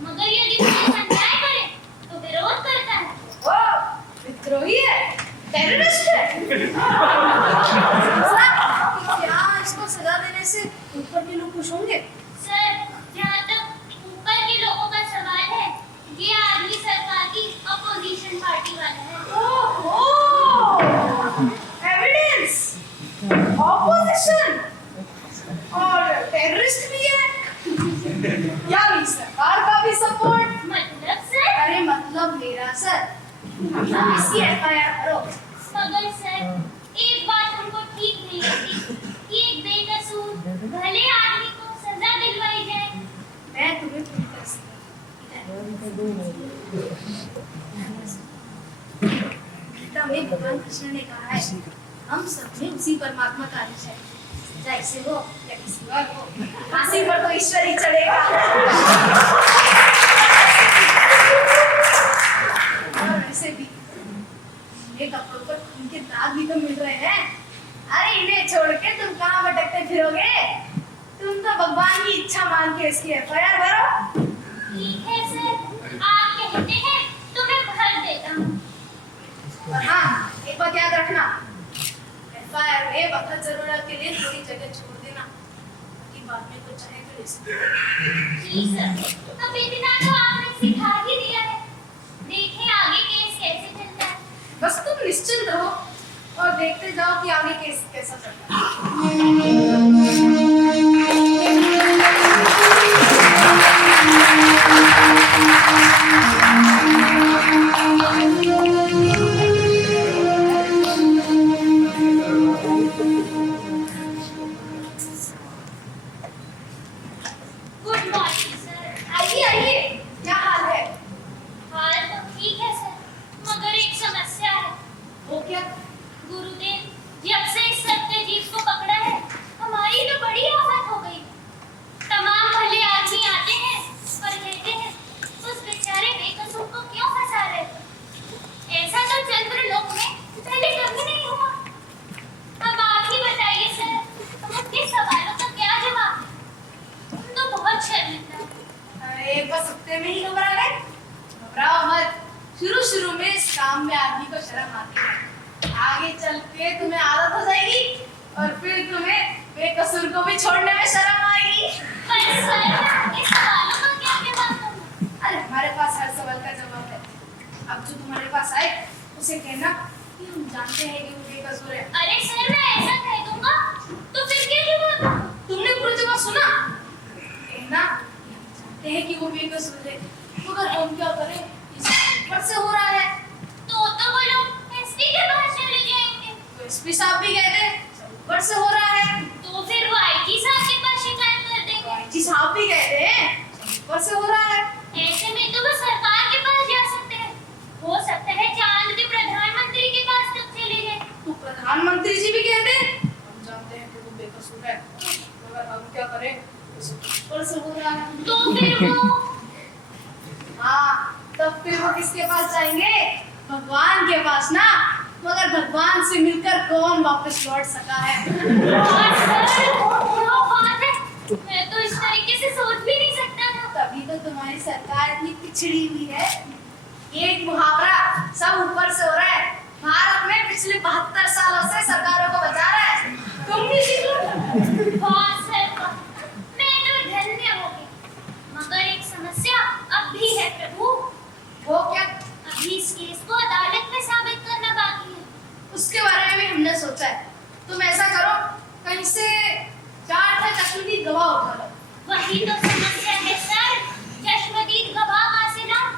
मगर यदि पुलिस अन्याय करे तो विरोध करता है। ओ, विद्रोही है, टेररिस्ट है। क्या इसको सजा देने से ऊपर के लोग खुश होंगे? सर, जहाँ तक ऊपर के लोगों का सवाल है, ये आदमी सरकार की अपोजिशन पार्टी वाला है। ओहो, एविडेंस, ऑपोजिशन और टेररिस्ट भी है। या भी सरकार का भी सपोर्ट। मतलब सर? अरे मतलब मेरा सर, इसकी एफआईआर करो। मगर सर, एक बात हमको ठीक नहीं लगती कि एक बेकसूर भले आदमी को सजा दिलवाई जाए। मैं तुम्हें पूरी तरह से गीता में भगवान कृष्ण ने कहा है, हम सब में उसी परमात्मा का अंश है, चाहे इसे हो या किसी और हो, फांसी पर तो ईश्वर ही चढ़ेगा। और वैसे भी ये कपड़ों पर उनके दाग भी तो मिल रहे हैं। अरे इन्हें छोड़ के तुम कहाँ भटकते फिरोगे? तुम तो भगवान की इच्छा मान के इसकी एफआईआर भरो। ठीक है सर, आप कहते हैं तो मैं भर देता हूँ। और हाँ, एक बात याद रखना, एफआईआर में वक्त जरूरत के लिए थोड़ी जगह छोड़ देना, ताकि बाद में कुछ चाहे तो ले सके। जी सर, अब इतना तो आपने सिखा ही दिया है। देखें आगे केस कैसे चलता है। बस तुम निश्चिंत रहो और देखते जाओ कि आगे केस कैसा चलता है। Good morning sir. आइए आइए, क्या हाल है? हाल तो ठीक है सर, मगर एक समस्या है। वो क्या? गुरुदेव, जब से इस सत्यजीत को पकड़ा है, हमारी तो बड़ी आफत हो गई। तमाम भले आदमी आते हैं पर कहते हैं उस बेचारे बेकसूर को क्यों फंसा रहे हो? ऐसा तो चंद्रलोक में पहले कभी नहीं हुआ। अब आप ही बताइए सर, उनके सवालों का क्या जवाब? हम तो बहुत शर्मिंदा हैं। अरे बस हफ्ते में ही घबरा गए? घबराओ मत, शुरू में इस काम में आदमी को शर्म आती है, आगे चल के तुम्हें आदत हो जाएगी और फिर तुम्हें बेकसूर को भी छोड़ने में शर्म आएगी। पर सर, उनके सवालों का क्या जवाब दूं? अरे हमारे पास हर सवाल का जवाब है। अब जो तुम्हारे पास आए उसे कहना कि हम जानते हैं कि वो बेकसूर है। अरे सर, मैं ऐसा कह दूंगा तो फिर क्या जवाब दूं? तुमने पूरा जवाब सुना? कहना कि हम जानते हैं कि वो बेकसूर है, मगर हम क्या करें, इस ऊपर से हो रहा है। तो वो लोग एसपी के पास चले जाएंगे। तो एसपी साहब भी कहते हैं ऊपर से हो रहा है। तो फिर वो आईजी साहब के पास शिकायत कर देंगे। आईजी साहब भी कहते हैं ऊपर से हो रहा है। ऐसे में तो वो सरकार के पास जा सकते हैं। हो सकता है चांद भी प्रधानमंत्री के पास तक चले जाए। तो प्रधानमंत्री जी भी कहते हैं हम जानते हैं कि वो बेकसूर है, मगर हम क्या करें, उसे ऊपर से हो रहा है। तो फिर वो हाँ, तब फिर वो किसके पास जाएंगे? भगवान के पास ना। मगर भगवान से मिलकर कौन वापस लौट सका है? और सर, क्या बात है, मैं तो इस तरीके से सोच भी नहीं सकता था। तभी तो तुम्हारी सरकार इतनी पिछड़ी हुई है। एक मुहावरा सब ऊपर से हो रहा है। भारत में पिछले 72 सालों से सरकारों को बचा रहा है, तुम भी सीखो। वाह सर, वाह। मैं तो धन्य हो गई। मगर एक समस्या अब भी है प्रभु। वो क्या? अभी इस केस को अदालत में साबित करना बाकी है। उसके बारे में भी हमने सोचा है। तुम ऐसा करो, कहीं से 4 चश्मदीद गवाह उठा लो। वही तो समस्या है सर, चश्मदीद गवाह कहाँ से लाऊं?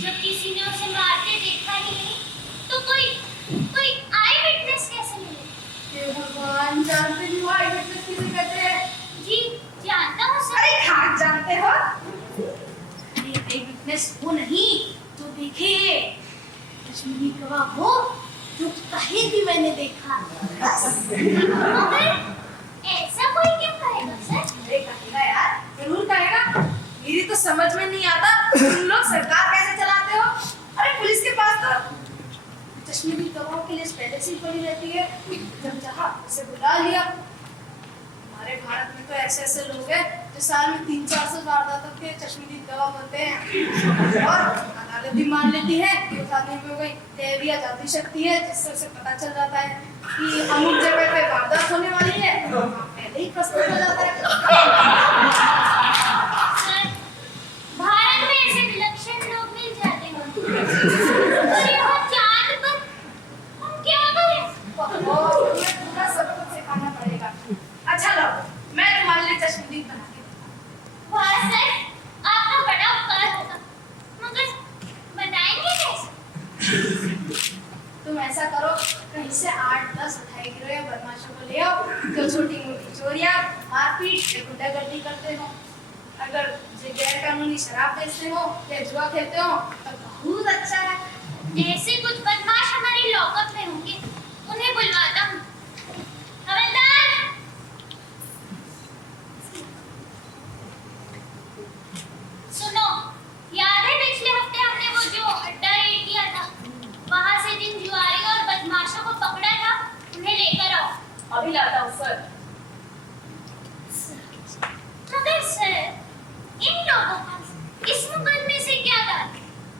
जब किसी ने उसे मारते देखा ही नहीं, तो कोई आई विटनेस कैसे मिले? हे भगवान, जानते भी हो आई विटनेस किसे कहते हैं? जी जानता हूँ सर। अरे खाक जानते हो? अरे आई विटनेस वो नहीं जो देखे, चश्मदीद गवाह वो जो कहे कि मैंने देखा। मगर ऐसा कोई क्यों कहेगा सर? अरे कहेगा यार, जरूर कहेगा। मेरी तो समझ में नहीं आता तुम लोग सरकार कैसे चलाते हो। अरे पुलिस के पास तो चश्मदीद गवाहों के लिए पहले से ही पड़ी रहती है, जब चाहा उसे बुला लिया। हमारे भारत में तो ऐसे लोग हैं जो साल में 300-400 वारदातों के चश्मदीद गवाह बनते हैं और अदालत भी मान लेती है कि उस आदमी में कोई दैवीय जाती शक्ति है, जिससे उसे पता चल जाता है कि अमुक जगह पे वारदात होने वाली है, पहले ही प्रस्तुत हो जाता है। सर, भारत में ऐसे विलक्षण लोग मिल जाते हैं। और यहाँ चांद पर हम क्या करें? तुम्हें पूरा सब कुछ सिखाना पड़ेगा। अच्छा लो, मैं तुम्हारे लिए चश्मदीद बना के दूंगा। वाह सर, आपका बड़ा उपकार होगा। मगर बताएंगे कैसे? तुम ऐसा करो, कहीं से 8-10 उठाए गिरोए बदमाशों को ले आओ जो छोटी मोटी चोरियां, मारपीट या गुंडागर्दी करते हो। अगर जो गैर कानूनी शराब बेचते हो या जुआ खेलते हो तो बहुत अच्छा है। ऐसे कुछ बदमाश हमारे लॉकअप में होंगे, उन्हें बुलवाता हूँ। हवलदार, सुनो, याद है पिछले हफ्ते हमने वो जो अड्डा रेड किया था, वहां से जिन जुआरी और बदमाशों को पकड़ा था, उन्हें लेकर आओ। अभी लाता हूँ सर। मगर सर, इन लोगों का इस मुकदमे से क्या था?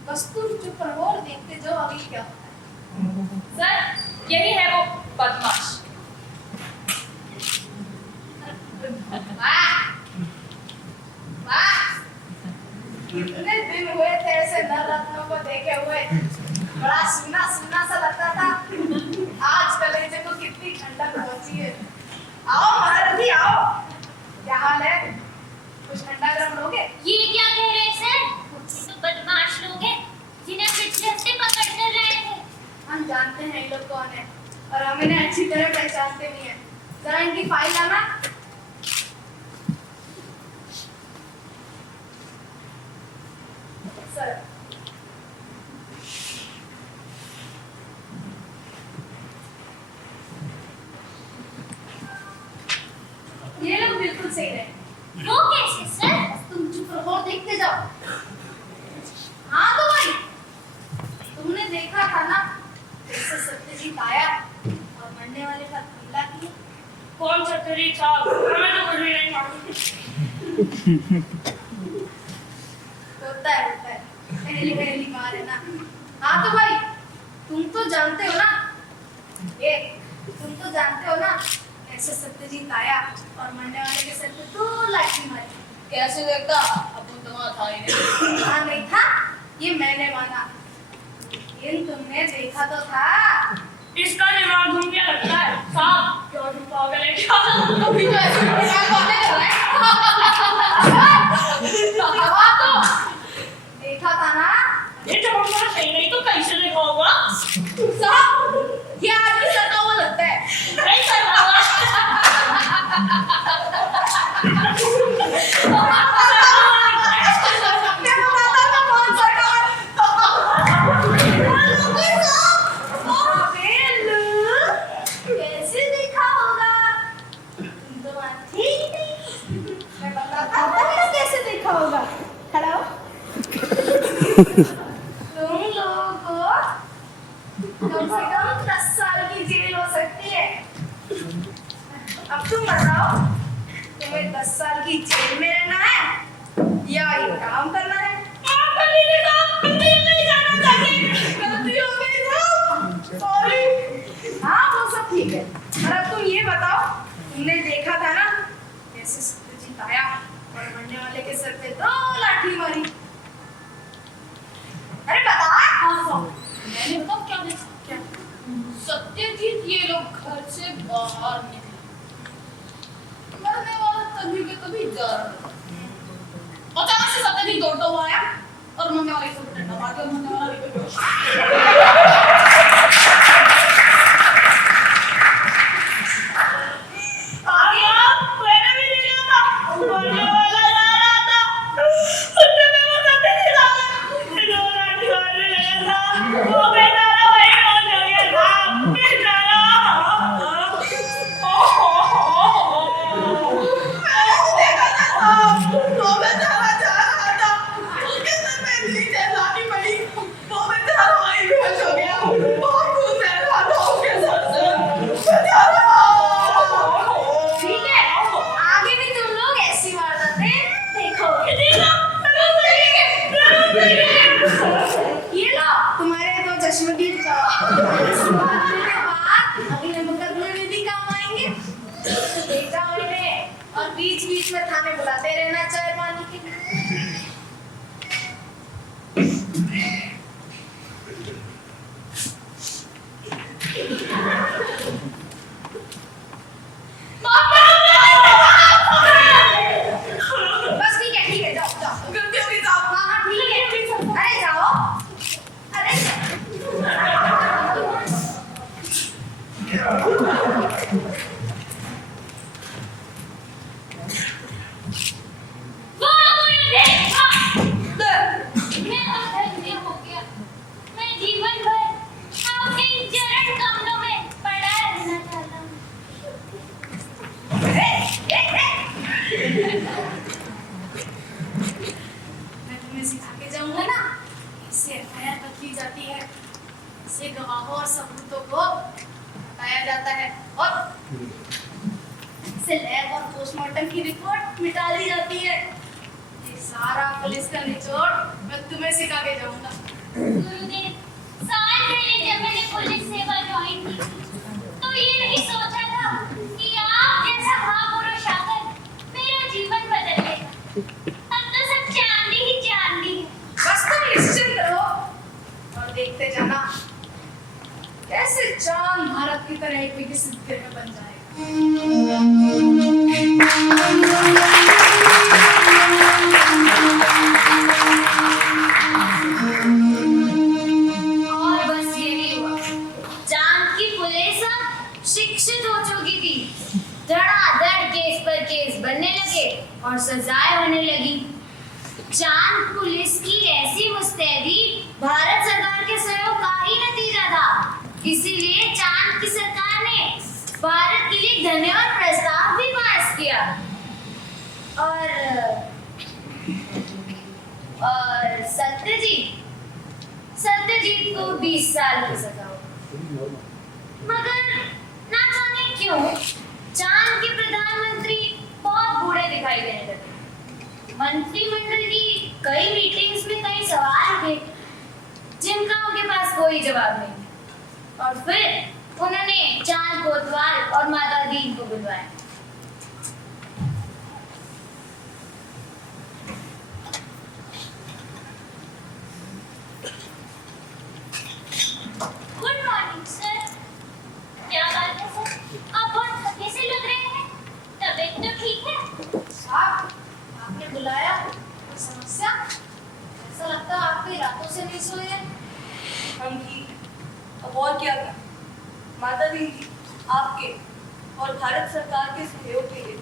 बस तुम चुप रहो और देखते जाओ आगे क्या होता है। सर यही है वो बदमाश। वाह वाह, कितने दिन हुए थे ऐसे नर रत्नों को देखे हुए, बड़ा सुना सुना सा लगता था। आज कलेजे को कितनी ठंडक पहुंची है। आओ महारथी आओ, क्या हाल है? कुछ ठंडा गरम लोगे? ये क्या कह रहे हैं सर? ये तो बदमाश लोग हैं जिन्हें पिछले हफ्ते पकड़ कर लाए थे। हम जानते हैं ये लोग कौन है और हम इन्हें अच्छी तरह पहचानते भी हैं। जरा इनकी फाइल आना। सर ये लोग बिल्कुल सही रहे। वो कैसे सर? तुम चुप रहो और देखते जाओ। हाँ तो भाई, तुमने देखा था ना जैसे सत्यजीत आया और मरने वाले पर हमला किया। कौन सत्यजीत साहब? हमें तो कुछ भी नहीं मालूम। होता है पहली पहली बार है ना। हाँ तो भाई, तुम तो जानते हो ना, तुम तो जानते हो ना ऐसे सत्यजीत आया और मरने वाले के सर पे 2 लाठी मारी। कैसे देखता? अपन तो वहाँ था ही नहीं। हाँ नहीं था, ये मैंने माना, लेकिन तुमने देखा तो था। इसका दिमाग घूम गया लगता है साहब। क्यों तुम पागल है क्या? अभी तो ऐसे दिमाग होने लगा है। हवा तो देखा था ना। ये चमकना सही नहीं तो कैसे देखा होगा? साहब ये आदमी सता हुआ लगता है। नहीं सर बाबा। मैं बताता था कौन सरकार। कैसे देखा होगा? तुम तो आते ही नहीं। मैं बताता था कैसे देखा होगा। खड़ा हो। तुम लोगों को कम से कम 10 साल की जेल हो सकती है। अब तुम बताओ, तुम्हें 10 साल की जेल में रहना है या ये काम करना है? आप कर लीजिए साहब, हम जेल नहीं जाना चाहते। गलती हो गई साहब, सॉरी। हाँ वो सब ठीक है, पर अब तुम ये बताओ, तुमने देखा था ना कैसे सत्यजीत आया और मरने वाले के सर पे 2 लाठी मारी। अरे बता। हाँ साहब, मैंने बताओ क्या देखा? क्या? सत्यजीत ये लोग घर से बाहर निकले, मरने वाला तभी के तभी जा रहा था। अचानक से सत्यजीत दौड़ता हुआ आया और मरने वाले को डंडा मार दिया। मरने वाला बेहोश। आगे आप मैंने भी देखा था। मरने वाला जा रहा था। उसने मैं वो सत्यजीत आ गया। दो लाठी मारने लगा था। वो बेचारा वहीं रोज हो गया था। बेचारा। ठीक है, आगे भी तुम लोग ऐसी वारदातें देखोगे। ये लो तुम्हारे 2 चश्मदीद का। इस वारदाते के बाद अगले मुकदमे में भी काम आएंगे। देखा उन्हें और बीच-बीच में थाने बुलाते रहना चाय पानी के लिए। बस ठीक है, जाओ जाओ। गलती हो गई साहब। हाँ हाँ ठीक है, अरे जाओ, अरे ऐसे गवाहों और सबूतों को हटाया जाता है और इसे लैब और पोस्टमार्टम की रिपोर्ट मिटा दी जाती है। ये सारा पुलिस का निचोड़ मैं तुम्हें सिखा के जाऊंगा। गुरुदेव, साल पहले जब मैंने पुलिस सेवा ज्वाइन की तो ये नहीं सोचा था कि आप जैसा महापुरुष आकर मेरा जीवन बदल देगा। अब तो सब चांदी ही चांदी है। बस तुम निश्चिंत रहो और देखते जाना कैसे चांद भारत की तरह एक विकसित ग्रह बन जाएगा। और बस यही हुआ। चांद की पुलिस शिक्षित हो चुकी थी। धड़ाधड़ केस पर केस बनने लगे और सजाएं होने लगी। चांद पुलिस की ऐसी मुस्तैदी भारत सरकार के सहयोग का ही नतीजा था। इसीलिए चांद की सरकार ने भारत के लिए धन्यवाद प्रस्ताव भी पास किया और सत्यजीत को 20 साल की सजा हुई। मगर ना जाने क्यों चांद के प्रधानमंत्री बहुत बूढ़े दिखाई देने लगे। मंत्रिमंडल की कई मीटिंग्स में कई सवाल उठे जिनका उनके पास कोई जवाब नहीं और फिर उन्होंने चांद कोतवाल और माता दीन को बुलवाया। Good morning sir. क्या बात है सर, आप बहुत थके से लग रहे हैं। तबीयत तो ठीक है? साहब, आपने बुलाया? कोई समस्या? ऐसा लगता है आपकी रातों से नहीं सोए हैं। हम ठीक, अब और क्या करें। माता दी जी, आपके और भारत सरकार के सहयोग के लिए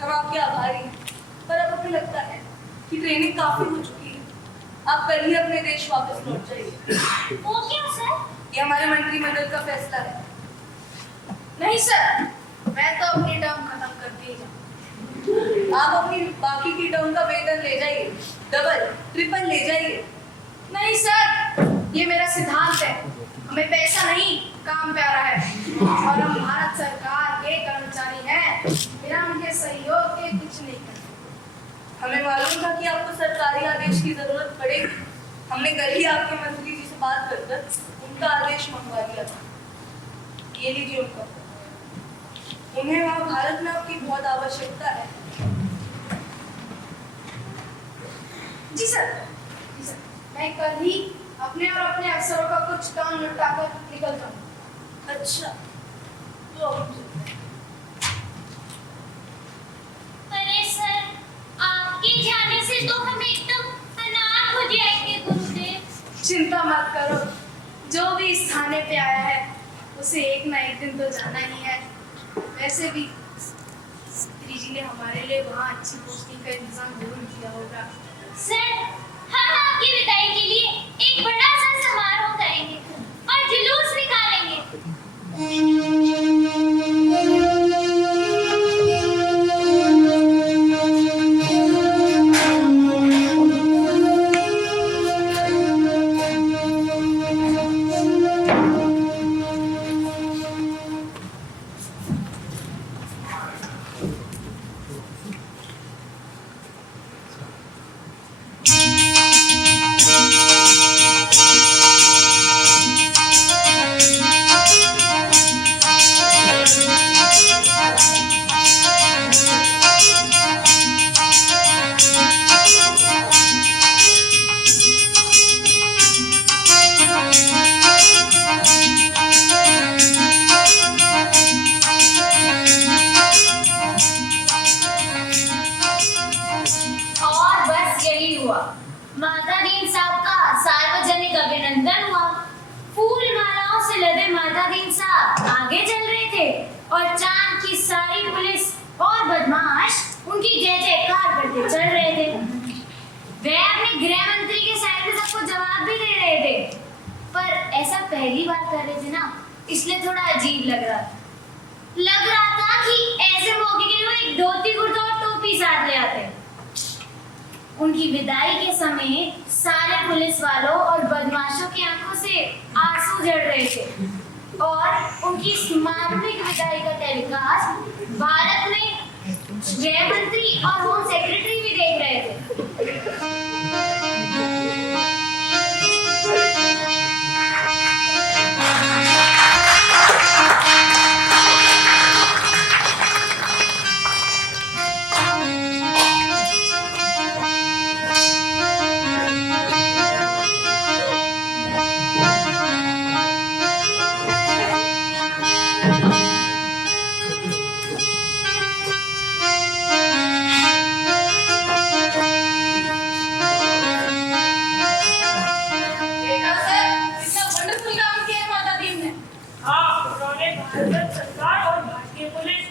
हम आपके आभारी हैं। पर अब हमें लगता है कि ट्रेनिंग काफी हो चुकी है। आप कल ही अपने देश वापस लौट जाइए। वो क्यों सर? ये हमारे मंत्रिमंडल का फैसला है। नहीं सर, मैं तो अपनी टर्म खत्म करके ही जाऊंगा। आप अपनी बाकी की टर्म का वेतन ले जाइए, डबल ट्रिपल ले जाइए। नहीं सर, ये मेरा सिद्धांत है। हमें पैसा नहीं, काम प्यारा है और हम भारत सरकार के कर्मचारी हैं। बिना उनके सहयोग के कुछ नहीं करते। हमें मालूम था कि आपको सरकारी आदेश की जरूरत पड़ेगी। हमने कल ही आपके मंत्री जी से बात कर उनका आदेश मंगवा लिया था। ये लीजिए उनका। उन्हें वहाँ भारत में आपकी बहुत आवश्यकता है। जी सर, मैं कल ही अपने और अपने अफसरों का कुछ काम निपटाकर निकल जाऊंगा। अच्छा, तो अब हम चलते हैं। अरे सर, आपके जाने से तो हम एकदम अनाथ हो जाएंगे गुरुदेव। चिंता मत करो, जो भी इस थाने पे आया है उसे एक ना एक दिन तो जाना ही है। वैसे भी श्री जी ने हमारे लिए वहाँ अच्छी पोस्टिंग का इंतजाम जरूर किया होगा। सर, हम आपकी विदाई के लिए एक बड़ा सा समारोह करेंगे और जुलूस निकालेंगे। माता दीन साहब का सार्वजनिक अभिनंदन हुआ। फूल मालाओं से लदे माता दीन साहब आगे चल रहे थे और चांद की सारी पुलिस और बदमाश उनकी जय जयकार करते चल रहे थे। वे अपने गृह मंत्री के साइड में सबको जवाब भी दे रहे थे, पर ऐसा पहली बार कर रहे थे ना, इसलिए थोड़ा अजीब लग रहा था कि ऐसे मौके के लिए वो एक धोती कुर्ता और टोपी साथ ले आते। उनकी विदाई के समय सारे पुलिस वालों और बदमाशों की आंखों से आंसू झड़ रहे थे और उनकी स्मारक विदाई का टेलीकास्ट भारत में गृह मंत्री और होम सेक्रेटरी भी देख रहे थे। देखा सर, कितना वंडरफुल काम किया है माता दी ने। हाँ, उन्होंने भारत सरकार और भारतीय पुलिस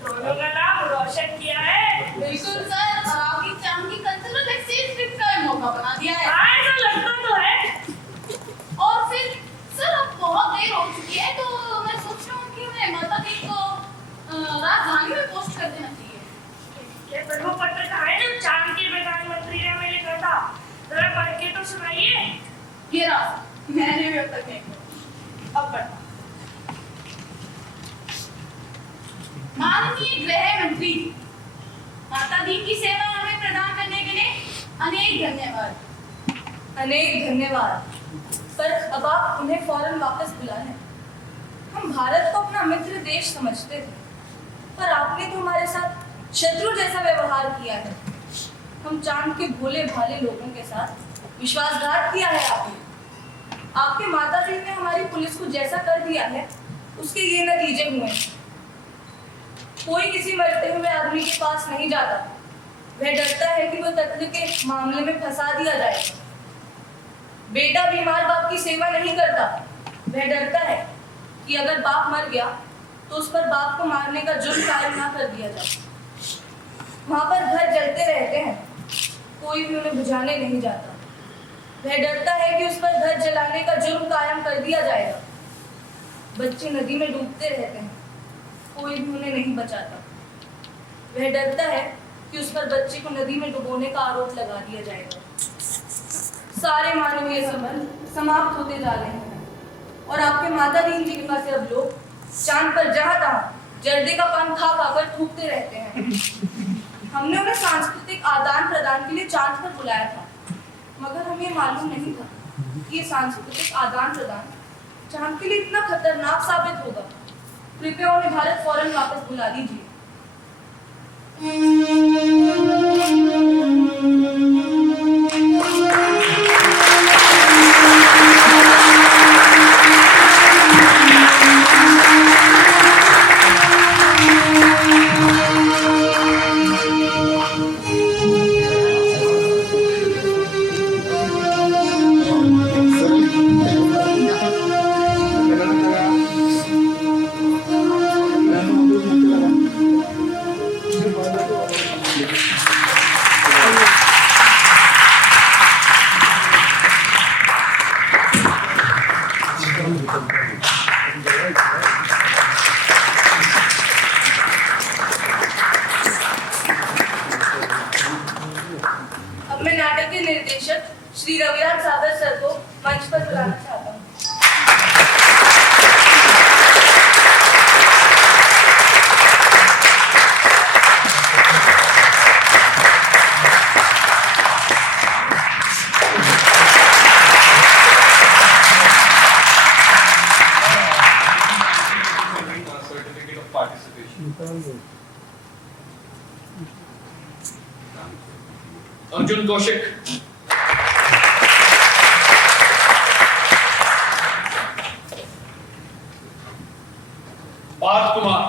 दोनों का नाम रोशन किया है। बिल्कुल सर, और आपकी चांद की कल्चरल एक्सचेंज ट्रिप का मौका बना दिया है। हाँ, ऐसा लगता तो है। और फिर सर अब बहुत देर हो चुकी है, तो मैं सोच रहा हूँ कि मैं माता दी को राजधानी में पोस्ट कर देना चाहिए। ये प्रमुख पत्र कहाँ है जो चांद के प्रधानमंत्री ने हमें लिखा था? जरा पढ़ के तो सुनाइए। ये रहा, मैंने भी अब तक नहीं पढ़ा। अब पढ़ा। माननीय गृह मंत्री, माता दी की सेवा हमें प्रदान करने के लिए अनेक धन्यवाद। अनेक धन्यवाद। पर अब आप उन्हें फौरन वापस बुला लें। हम भारत को अपना मित्र देश समझते थे, पर आपने तो हमारे साथ शत्रु जैसा व्यवहार किया है। हम चांद के भोले भाले लोगों के साथ विश्वासघात किया है आपने। आपके माताजी ने हमारी पुलिस को जैसा कर दिया है, उसके ये नतीजे हुए हैं। कोई किसी मरते हुए आदमी के पास नहीं जाता। वह डरता है कि वो कत्ल के मामले में फंसा दिया जाएगा। बेटा बीमार बाप की सेवा नहीं करता। वह डरता है कि अगर बाप मर गया तो उस पर बाप को मारने का जुर्म कायम ना कर दिया जाए। वहां पर घर जलते रहते हैं, कोई भी उन्हें बुझाने नहीं जाता। वह डरता है कि उस पर घर जलाने का जुर्म कायम कर दिया जाएगा। बच्चे नदी में डूबते रहते हैं, कोई भी उन्हें नहीं बचाता। वह डरता है कि उस पर बच्चे को नदी में डुबोने का आरोप लगा दिया जाएगा। सारे मानवीय संबंध समाप्त होते जा रहे हैं और आपके माता दीन जी के पास अब लोग चांद पर जहां तहां जर्दे का पान खा खाकर थूकते रहते हैं। हमने उन्हें सांस्कृतिक आदान प्रदान के लिए चांद पर बुलाया था, मगर हमें मालूम नहीं था कि ये सांस्कृतिक आदान प्रदान चांद के लिए इतना खतरनाक साबित होगा। कृपया उन्हें भारत फौरन वापस बुला लीजिए। अब मैं नाटक के निर्देशक श्री रविराज सागर सर को मंच पर बुलाना चाहता हूँ। Certificate of participation. Arjun Kaushik. Parth Kumar.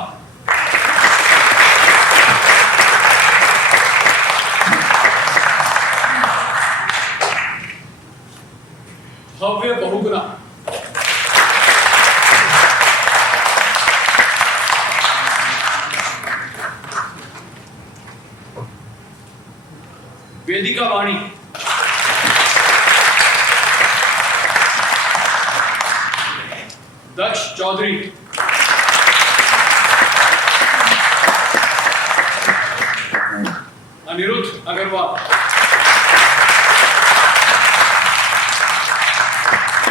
Bhavya Bahuguna. वेदिका वाणी। दक्ष चौधरी। अनिरुद्ध अग्रवाल।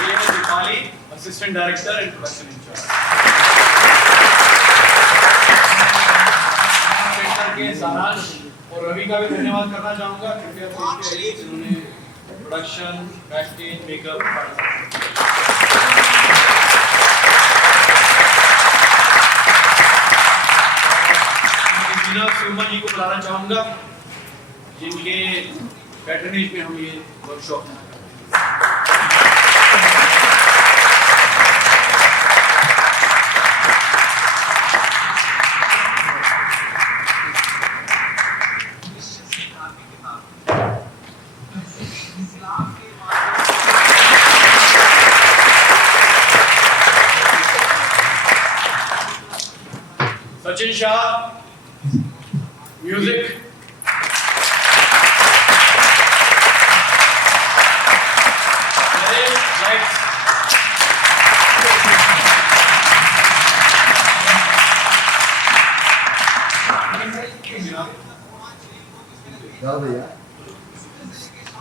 ये Deepali assistant director and production incharge. Sector के सारांश और रवि का भी धन्यवाद करना चाहूंगा, क्योंकि जिन्होंने प्रोडक्शन, कास्टिंग, मेकअप सुमा जी को बुलाना चाहूंगा, जिनके पैटर्नेज में हम ये वर्कशॉप सचिन शाह म्यूजिक,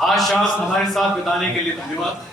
आज शाम हमारे साथ बिताने के लिए धन्यवाद।